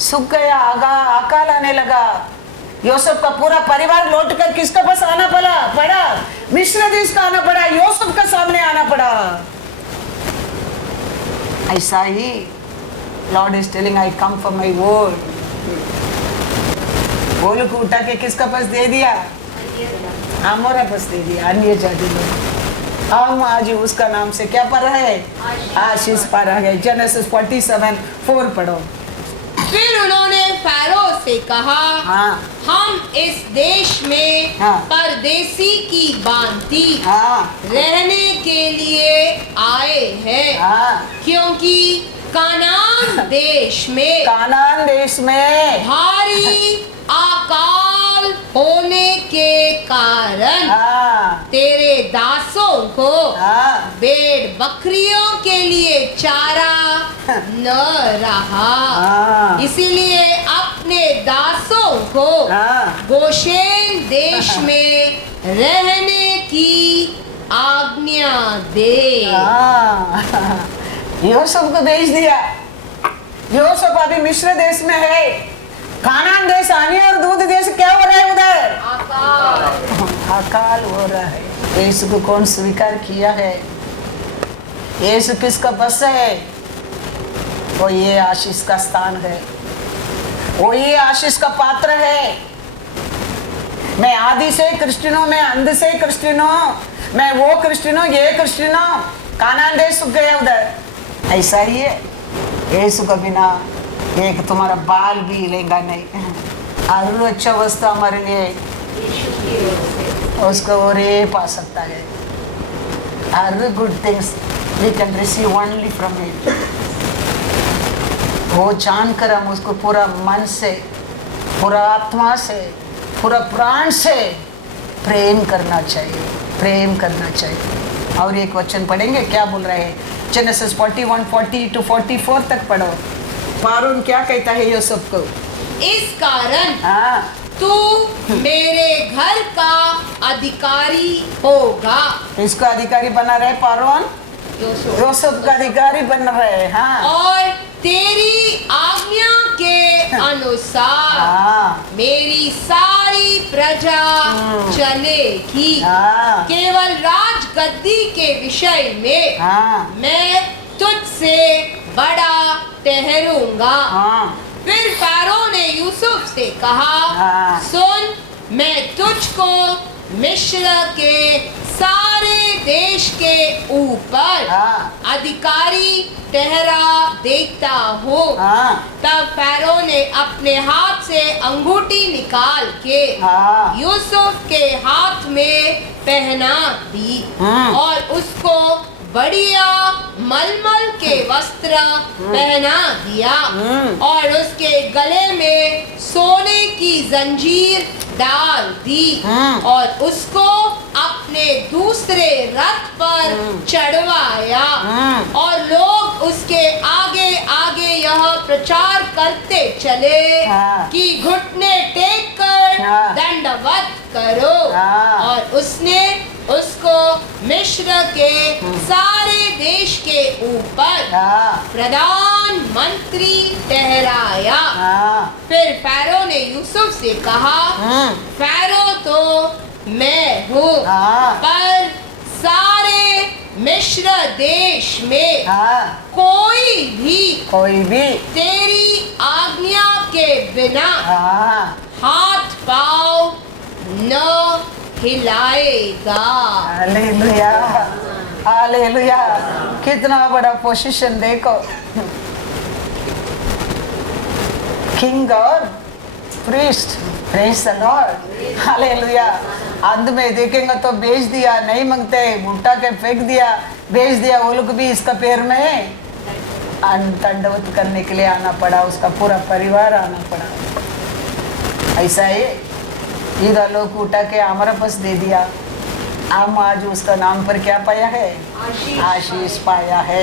सूख गया, अकाल आने लगा। यूसुफ का पूरा परिवार लौट कर किसके पास आना पड़ा? मिस्र देश का आना पड़ा, यूसुफ के सामने आना पड़ा। ऐसा ही lord is telling I come for my word. बोल को उठा के किसका पास दे दिया? हमारा पास दे दिया, अन्य जाति लोग। हम आज उसका नाम से क्या पढ़ रहे हैं? आशीष पा रहा है। जेनेसिस 47:4 पढ़ो। फिर उन्होंने फैरो से कहा, हाँ, हम इस देश में हाँ, परदेसी की भांति हाँ, रहने के लिए आए हैं, हाँ, क्योंकि कानान देश में भारी अकाल होने के कारण हाँ, तेरे दासों को हाँ, भेड़ बकरियों के लिए चारा न रहा, हाँ, इसीलिए अपने दासों को हाँ, गोशेन देश में रहने की आज्ञा दे। हाँ। यूसुफ को भेज दिया। यूसुफ अभी मिस्र देश में है। कानान देश, हनी और दूध देश क्या हो रहा है उधर? अकाल हो रहा है। यीशु को कौन स्वीकार किया है? यीशु किसका बस है? वो ये आशीष का स्थान है, वो ये आशीष का पात्र है। मैं आदि से क्रिश्चियन हूँ, मैं अंध से क्रिश्चियन हूँ, मैं वो क्रिश्चियन हूँ, ये क्रिश्चियन हूँ। कानान देश सूख गया उधर। ऐसा ही है, यीशु का बिना एक तुम्हारा बाल भी हिलेगा नहीं। और अच्छा वस्तु हमारे लिए उसको और ये पा सकता है। Other good things we can receive only from Him. वो जानकर हम उसको पूरा मन से, पूरा आत्मा से, पूरा प्राण से प्रेम करना चाहिए, प्रेम करना चाहिए। और एक वचन पढ़ेंगे, क्या बोल रहे हैं? जेनेसिस 41:40-44 तक पढ़ो। फारून क्या कहता है यूसुफ को? इस कारण हाँ, तू मेरे घर का अधिकारी होगा। इसका अधिकारी बना रहे पारोन, यूसुफ। यूसुफ का अधिकारी बन रहे। हाँ और तेरी आज्ञा के अनुसार हाँ मेरी सारी प्रजा चलेगी। हाँ केवल राज गद्दी के विषय में हाँ मैं तुझसे बड़ा ठहरूंगा। हाँ फिर फारो ने यूसुफ से कहा, हाँ। सुन, मैं तुझको मिस्र के सारे देश के ऊपर हाँ। अधिकारी ठहरा देता हूँ। हाँ तब फारो ने अपने हाथ से अंगूठी निकाल के हाँ। यूसुफ के हाथ में पहना दी और उसको बढ़िया मलमल के वस्त्र पहना दिया और उसके गले में सोने की जंजीर डाल दी और उसको अपने दूसरे रथ पर चढ़वाया और लोग उसके आगे आगे यह प्रचार करते चले हाँ। कि घुटने टेक कर हाँ। दंडवत करो। हाँ। और उसने उसको मिस्र के सारे देश के ऊपर हाँ प्रधानमंत्री ठहराया। हाँ फिर फैरो ने यूसुफ से कहा, फैरो तो मैं हूँ, हाँ। पर सारे मिस्र देश में हाँ कोई भी तेरी आज्ञा के बिना हाँ हाथ पाँव न हिलाएगा। Hallelujah hallelujah. कितना बड़ा पोजीशन देखो, किंग और priest, praise the lord, hallelujah. अंत में देखेंगे तो बेच दिया, नहीं मांगते, उठा के फेंक दिया, बेच दिया। वो लोग भी इसका पैर में दंडवत करने के लिए आना पड़ा, उसका पूरा परिवार आना पड़ा। ऐसा ही इधर लोग उठा के हमारा पास दे दिया। हम आज उसका नाम पर क्या पाया है? आशीष पाया है।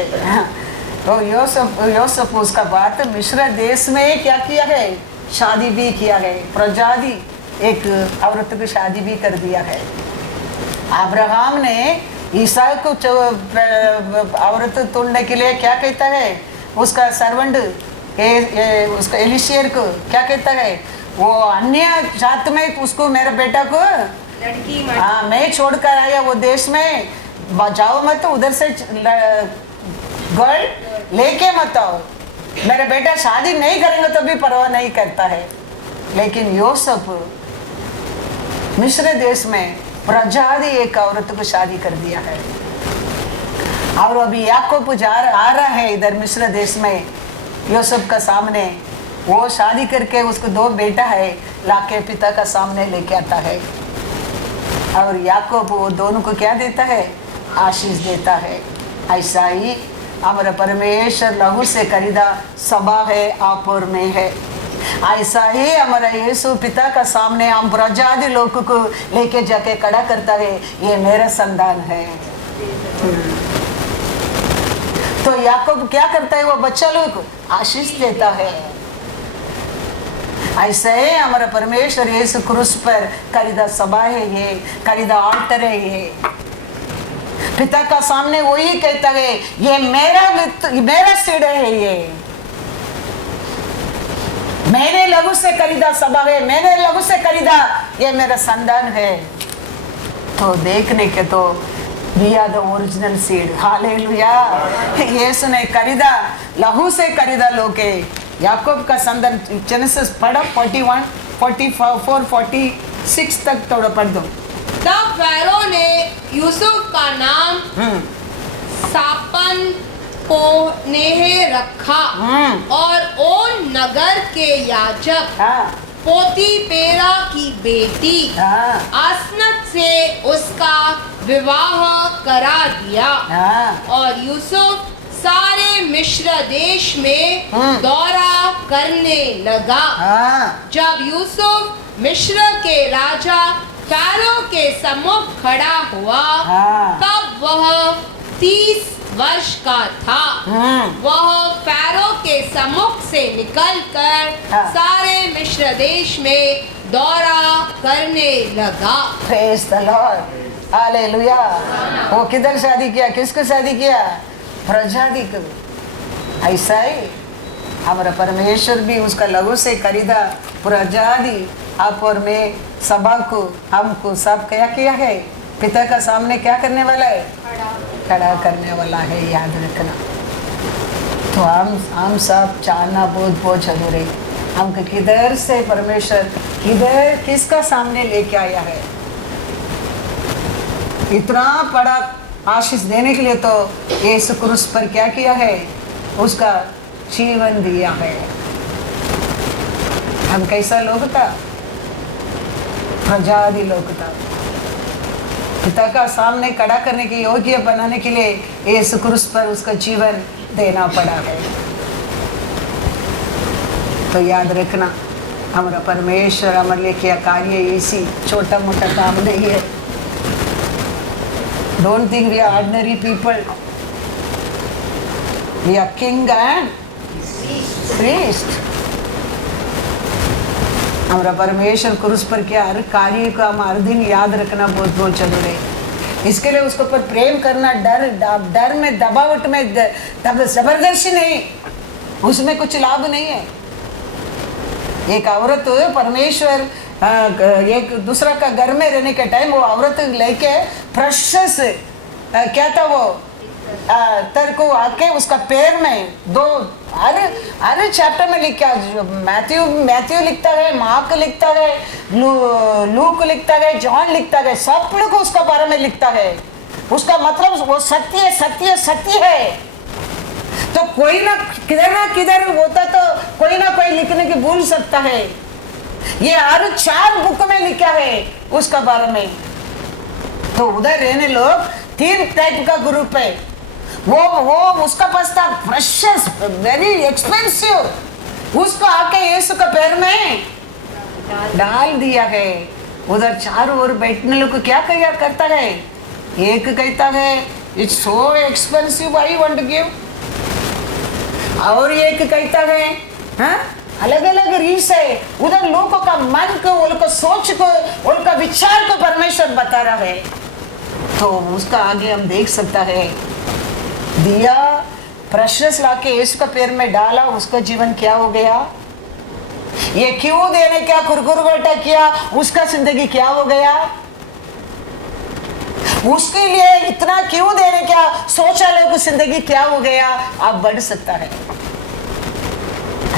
तो यूसुफ उसका बात मिस्र देश में क्या किया है? शादी भी किया है, प्रजादी एक औरत की शादी भी कर दिया है। अब्राहम ने ईसाक को औरत तोड़ने के लिए क्या कहता है? उसका सर्वेंट उसका एलिशियर को क्या कहता है? वो अन्य जात में उसको, मेरा बेटा को लड़की हाँ मैं छोड़कर आया वो देश में, जाओ मत, उधर से गर्ल लेके मत आओ। मेरा बेटा शादी नहीं करेंगे तो भी परवाह नहीं करता है। लेकिन यूसुफ मिस्र देश में प्रजादी एक औरत को शादी कर दिया है। और अभी याकूब आ रहा है इधर मिस्र देश में यूसुफ का सामने, वो शादी करके उसको 2 बेटा है, लाके पिता का सामने लेके आता है। और याकूब वो दोनों को क्या देता है? आशीष देता है। ऐसा ही हमारा परमेश्वर लहू से खरीदा सभा है, आपुर में है। ऐसा ही हमारा यीशु पिता का सामने हम प्रजाति लोग को लेके जाके खड़ा करता है, ये मेरा संतान है। तो याकूब क्या करता है? वो बच्चा लोग आशीष देता है। ऐसे ही हमारा परमेश्वर यीशु क्रूस पर खरीदा सभा है, ये खरीदा आल्टर है। ये पिता का सामने वही कहता है, ये मेरा सीढ़ है, ये मैंने लघु से खरीदा सभा है, मैंने लघु से खरीदा, ये मेरा संतान है। तो देखने के तो we are the original seed, hallelujah. Yeshu ने खरीदा, लहू से खरीदा लोग के। याकूब का संतान, जेनेसिस पढ़ो 41, 44, 46 तक थोड़ा पढ़ दो। तब फैरो ने यूसुफ का नाम सापन पोनेह रखा और ओन नगर के याजक पोतीपेरा की बेटी आसनत से उसका विवाह करा दिया। और यूसुफ सारे मिस्र देश में दौरा करने लगा। जब यूसुफ मिस्र के राजा फैरो के सम्मुख खड़ा हुआ, तब वह 30 वर्ष का था। वह फैरो के सम्मुख से निकलकर सारे मिस्र देश में दौरा करने लगा। Praise the lord, hallelujah. वो किधर शादी किया, किसको शादी किया? प्रजाति को। ऐसा ही हमारा परमेश्वर भी उसका लहू से खरीदा प्रजाति आप और मैं सभा को, हमको सब क्या किया है? पिता का सामने क्या करने वाला है? खड़ा करने वाला है, याद रखना। तो हम सब चाहना बहुत बहुत जरूरी। हमको किधर से परमेश्वर किधर किसका सामने लेके आया है? इतना बड़ा आशीष देने के लिए तो यीशु क्रूस पर क्या किया है? उसका जीवन दिया है। हम कैसा लोग था? प्रजाति लोग था। पिता का सामने खड़ा करने के योग्य बनाने के लिए यीशु क्रूस पर उसका जीवन देना पड़ा है। तो याद रखना, हमारा परमेश्वर हमारे लिए किया कार्य इसी छोटा मोटा काम नहीं है। Don't think we are ordinary people. We are king and priest. हमारा परमेश्वर क्रूस पर किया हर कार्य को हम हर दिन याद रखना बहुत बहुत जरूरी है। इसके लिए उसके ऊपर प्रेम करना, डर में दबावट में जबरदस्ती नहीं, उसमें कुछ लाभ नहीं है। एक औरत परमेश्वर एक दूसरा का घर में रहने के टाइम वो औरत लेके प्रेशियस क्या था वो तर को आके उसका पैर में दो हर चैप्टर में लिखा, मैथ्यू लिखता है, मार्क लिखता है, लूक लिखता है, जॉन लिखता है, सब लोग उसका बारे में लिखता है। उसका मतलब वो सत्य सत्य सत्य है। तो कोई ना किधर होता तो कोई ना कोई लिखने की भूल सकता है। ये हर 4 बुक में लिखा है उसका बारे में। तो उधर रहने लोग 3 टाइप का ग्रुप है। वो उसका पास था प्रेशियस, वेरी एक्सपेंसिव, उसको आके यीशु का पैर में डाल दिया है। उधर चारों ओर बैठने लोग को क्या करता है? एक कहता है it's so expensive, I want to give, और एक कहता है हाँ, अलग अलग रीस है। उधर लोगों का मन को, उनका सोच को, उनका विचार को परमेश्वर बता रहा है। तो उसका आगे हम देख सकता है, दिया प्रेशियस लाके यीशु का पैर में डाला, उसका जीवन क्या हो गया? ये क्यों देने क्या कुरकुरगोटा किया, उसका जिंदगी क्या हो गया? उसके लिए इतना क्यों देने क्या सोचा, लोग जिंदगी क्या हो गया? आप बढ़ सकता है।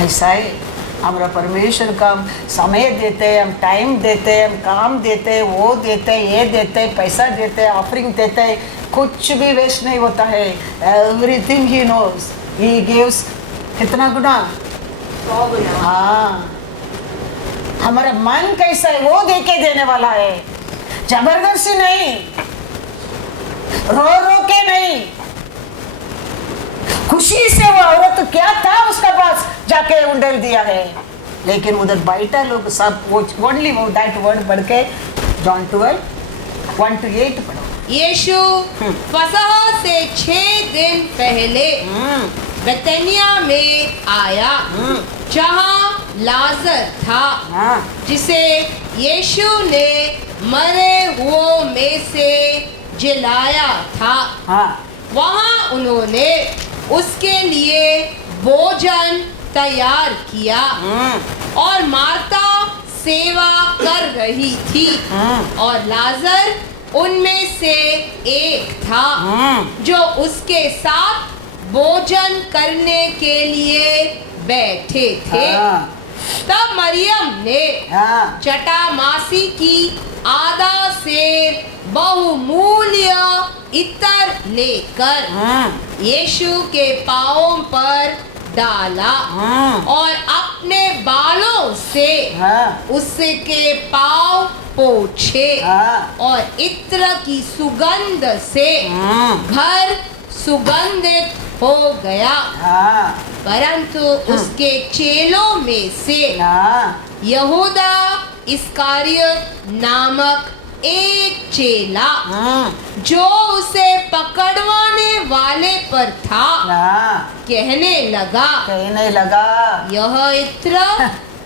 ऐसा है हमारा परमेश्वर का हम समय देते हैं, हम टाइम देते हैं, हम काम देते हैं, वो देते हैं, ये देते हैं, पैसा देते हैं, ऑफरिंग देते हैं, कुछ भी वेस्ट नहीं होता है। Everything he knows, he gives कितना गुना? 100 गुना। हाँ, हमारा मन कैसा है वो दे के देने वाला है, जबरदस्ती नहीं, रो के नहीं। खुशी से वो औरत क्या था उसका पास जाके उंडल दिया है। लेकिन उधर बैठा लोग सब ओनली वो दैट वर्ड पढ़ के जॉन 12:1-8 पढ़ो। यीशु फसह से 6 दिन पहले बेतनिया में आया, जहाँ लाजर था, जिसे यीशु ने मरे हुओं में से जिलाया था। वहाँ उन्होंने उसके लिए भोजन तैयार किया और मार्ता सेवा कर रही थी, और लाजर उनमें से एक था जो उसके साथ भोजन करने के लिए बैठे थे। तब मरियम ने जटामासी की आधा सेर बहुमूल्य इत्र लेकर यीशु के पांवों पर डाला और अपने बालों से उसके पांव पोंछे, और इत्र की सुगंध से घर सुगंधित हो गया। परंतु उसके चेलों में से यहूदा इस्कारियत नामक एक चेला, जो उसे पकड़वाने वाले पर था, कहने लगा, यह इत्र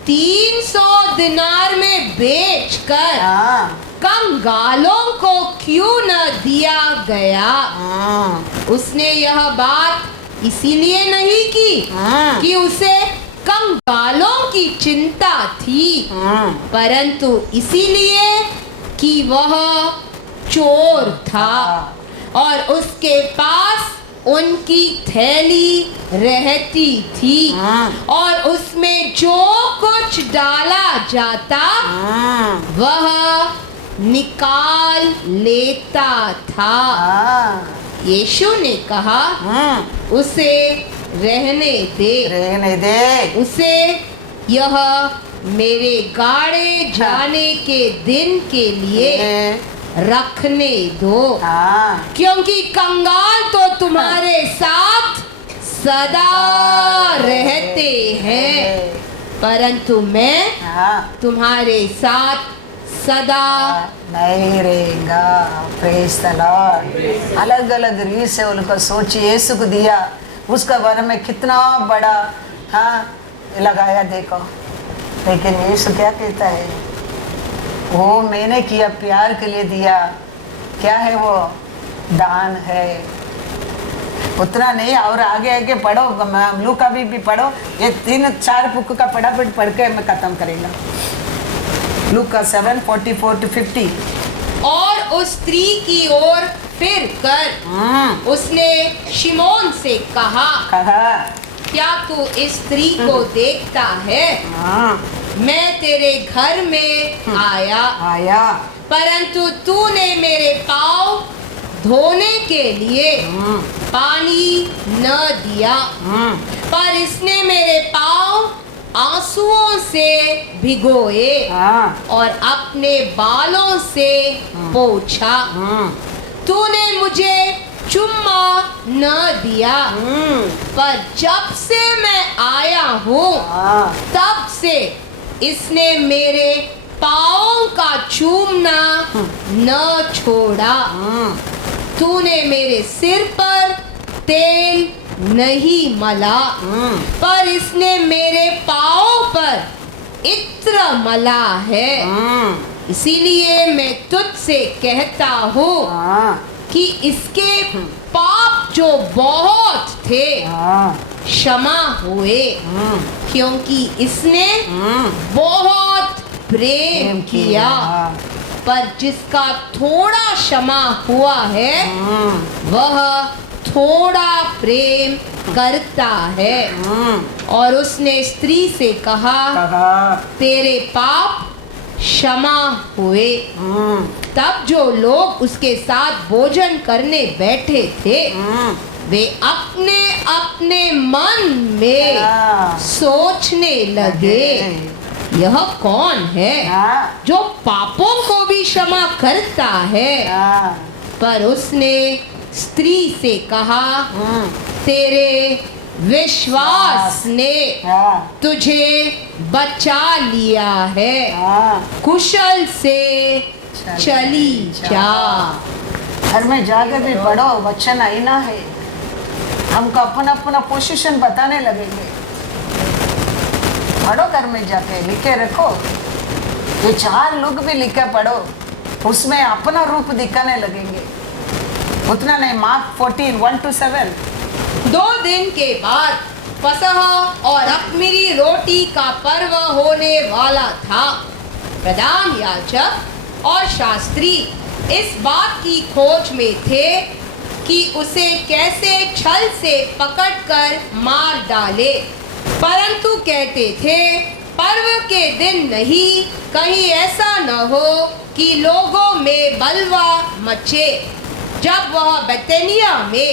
300 दिनार में बेचकर हाँ कंगालों को क्यों न दिया गया? हाँ उसने यह बात इसीलिए नहीं की हाँ कि उसे कंगालों की चिंता थी, हाँ परंतु इसीलिए कि वह चोर था और उसके पास उनकी थैली रहती थी और उसमें जो कुछ डाला जाता हाँ वह निकाल लेता था। हाँ यीशु ने कहा, हाँ उसे रहने दे, रहने दे। उसे यह मेरे गाड़े जाने के दिन के लिए रखने दो, हाँ क्योंकि कंगाल तो तुम्हारे साथ सदा रहते हैं, परंतु मैं हाँ तुम्हारे साथ सदा नहीं रहेगा। Praise the Lord. अलग अलग रीत से उनको सोची यीशु को दिया, उसका बारे में कितना बड़ा हाँ लगाया देखो। लेकिन यीशु क्या कहता है, वो मैंने किया प्यार के लिए दिया। क्या है वो? दान है। उतना नहीं, और आगे आगे पढ़ो, लूका भी पढ़ो। ये 3-4 बुक का फटाफट पढ़ के मैं खत्म करेगा। लूका 7:44-50। और उस स्त्री की ओर फिर कर उसने शिमोन से कहा, क्या तू इस स्त्री को देखता है? मैं तेरे घर में आया परंतु तूने मेरे पाँव धोने के लिए पानी न दिया, पर इसने मेरे पाँव आंसुओं से भिगोए और अपने बालों से पोंछा। तूने मुझे चुम्मा न दिया, पर जब से मैं आया हूँ तब से इसने मेरे पाँव का चूमना न छोड़ा। तूने मेरे सिर पर तेल नहीं मला, पर इसने मेरे पाँव पर इत्र मला है। इसीलिए मैं तुझसे कहता हूँ कि इसके पाप जो बहुत थे क्षमा हुए, क्योंकि इसने बहुत प्रेम किया। पर जिसका थोड़ा क्षमा हुआ है वह थोड़ा प्रेम करता है। और उसने स्त्री से कहा, तेरे पाप क्षमा हुए। तब जो लोग उसके साथ भोजन करने बैठे थे वे अपने अपने मन में सोचने लगे, यह कौन है जो पापों को भी क्षमा करता है? पर उसने स्त्री से कहा, तेरे विश्वास ने तुझे बचा लिया है, कुशल से चली जा। घर में जाकर भी पढ़ो, वचन आईना है। हमको अपना अपना पोजीशन बताने लगेंगे। पढ़ो घर में जाके, लिखे रखो। ये 4 लोग भी लिखे पढ़ो, उसमें अपना रूप दिखाने लगेंगे। उतना नहीं, मार्क 14:1-7। 2 दिन के बाद फसह और अख़मीरी रोटी का पर्व होने वाला था। प्रधान याजक और शास्त्री इस बात की खोज में थे कि उसे कैसे छल से पकड़कर मार डाले, परंतु कहते थे, पर्व के दिन नहीं, कहीं ऐसा न हो कि लोगों में बलवा मचे। जब वह बेतनिया में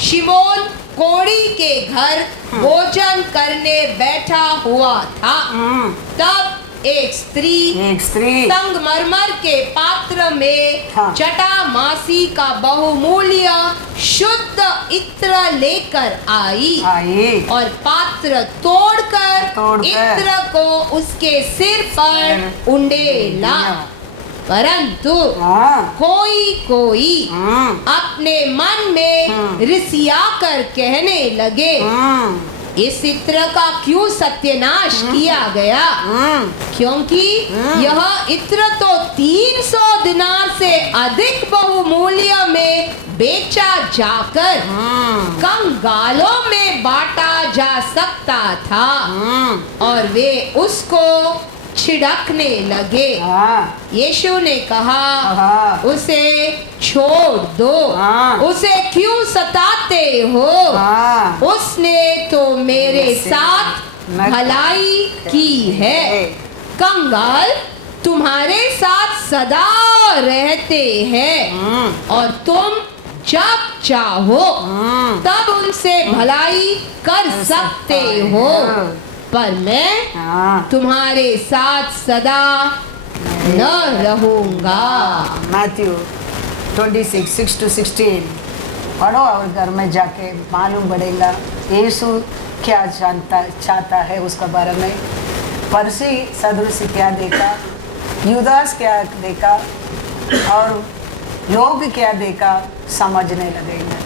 शिमोन कोढ़ी के घर भोजन करने बैठा हुआ था, तब एक स्त्री संगमरमर के पात्र में जटामासी का बहुमूल्य शुद्ध इत्र लेकर आई और पात्र तोड़कर इत्र को उसके सिर पर उंडेला। परंतु कोई अपने मन में रिसियाकर कहने लगे, इस इत्र का क्यों सत्यानाश किया गया? क्योंकि यह इत्र तो 300 दिनार से अधिक बहुमूल्य में बेचा जाकर कंगालों में बांटा जा सकता था। और वे उसको छिड़कने लगे। यीशु ने कहा, उसे छोड़ दो, उसे क्यों सताते हो? उसने तो मेरे साथ भलाई की है। कंगाल तुम्हारे साथ सदा रहते हैं और तुम जब चाहो तब उनसे भलाई कर सकते हो, पर मैं तुम्हारे साथ सदा न रहूंगा। मैथ्यू 26:6-16 पढ़ो और घर में जाके मालूम पड़ेगा यीशु क्या चाहता है उसके बारे में। फरीसी सदृशी क्या देखा, यूदास क्या देखा और लोग क्या देखा समझने लगेंगे,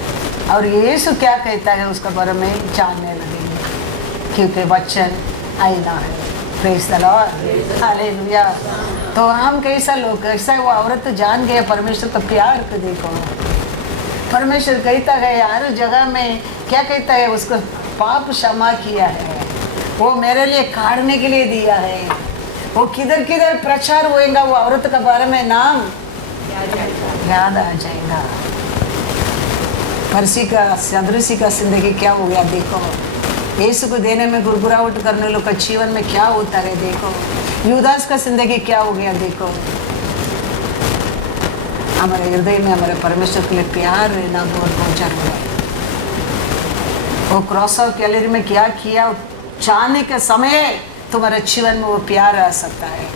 और यीशु क्या कहता है उसके बारे में जानने लगेंगे, क्योंकि वचन आईना है। Praise the lord, hallelujah. तो हम कैसा लोग, कैसा वो औरत तो जान गए परमेश्वर का प्यार को। देखो परमेश्वर कहता है हर जगह में क्या कहता है, उसको पाप क्षमा किया है, वो मेरे लिए काटने के लिए दिया है। वो किधर किधर प्रचार होएगा वो औरत के बारे में नाम याद आ जाएगा। फरीसी का सदृशी का जिंदगी क्या हो गया देखो, यीशु को देने में गुड़गुड़ाहट करने लोग का जीवन में क्या होता है देखो, यूदास का जिंदगी क्या हो गया देखो। हमारे हृदय में हमारे परमेश्वर के लिए प्यार रहना बहुत जरूरी है। वो क्रॉस ऑफ कैलरी में क्या किया जानने के समय तुम्हारे जीवन में वो प्यार आ सकता है,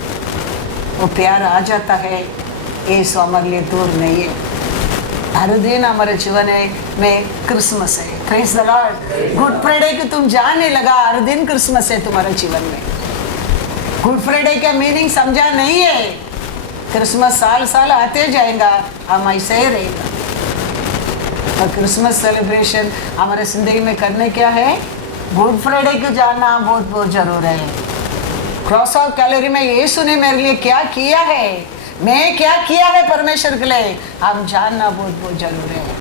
वो प्यार आ जाता है। यीशु हमारे लिए दूर नहीं है। हर दिन हमारे जीवन में क्रिसमस है। Praise the Lord. Good Friday को तुम जानने लगा, हर दिन क्रिसमस है तुम्हारे जीवन में। गुड फ्राइडे का मीनिंग समझा नहीं है। क्रिसमस साल साल आते जाएगा, हम ऐसे ही रहेगा। और क्रिसमस सेलिब्रेशन हमारे जिंदगी में करने क्या है, गुड फ्राइडे को जानना बहुत बहुत जरूर है। क्रॉस ऑफ कैलोरी में यीशु ने मेरे लिए क्या किया है, मैं क्या किया है परमेश्वर के लिए, हम जानना बहुत बहुत जरूरी है।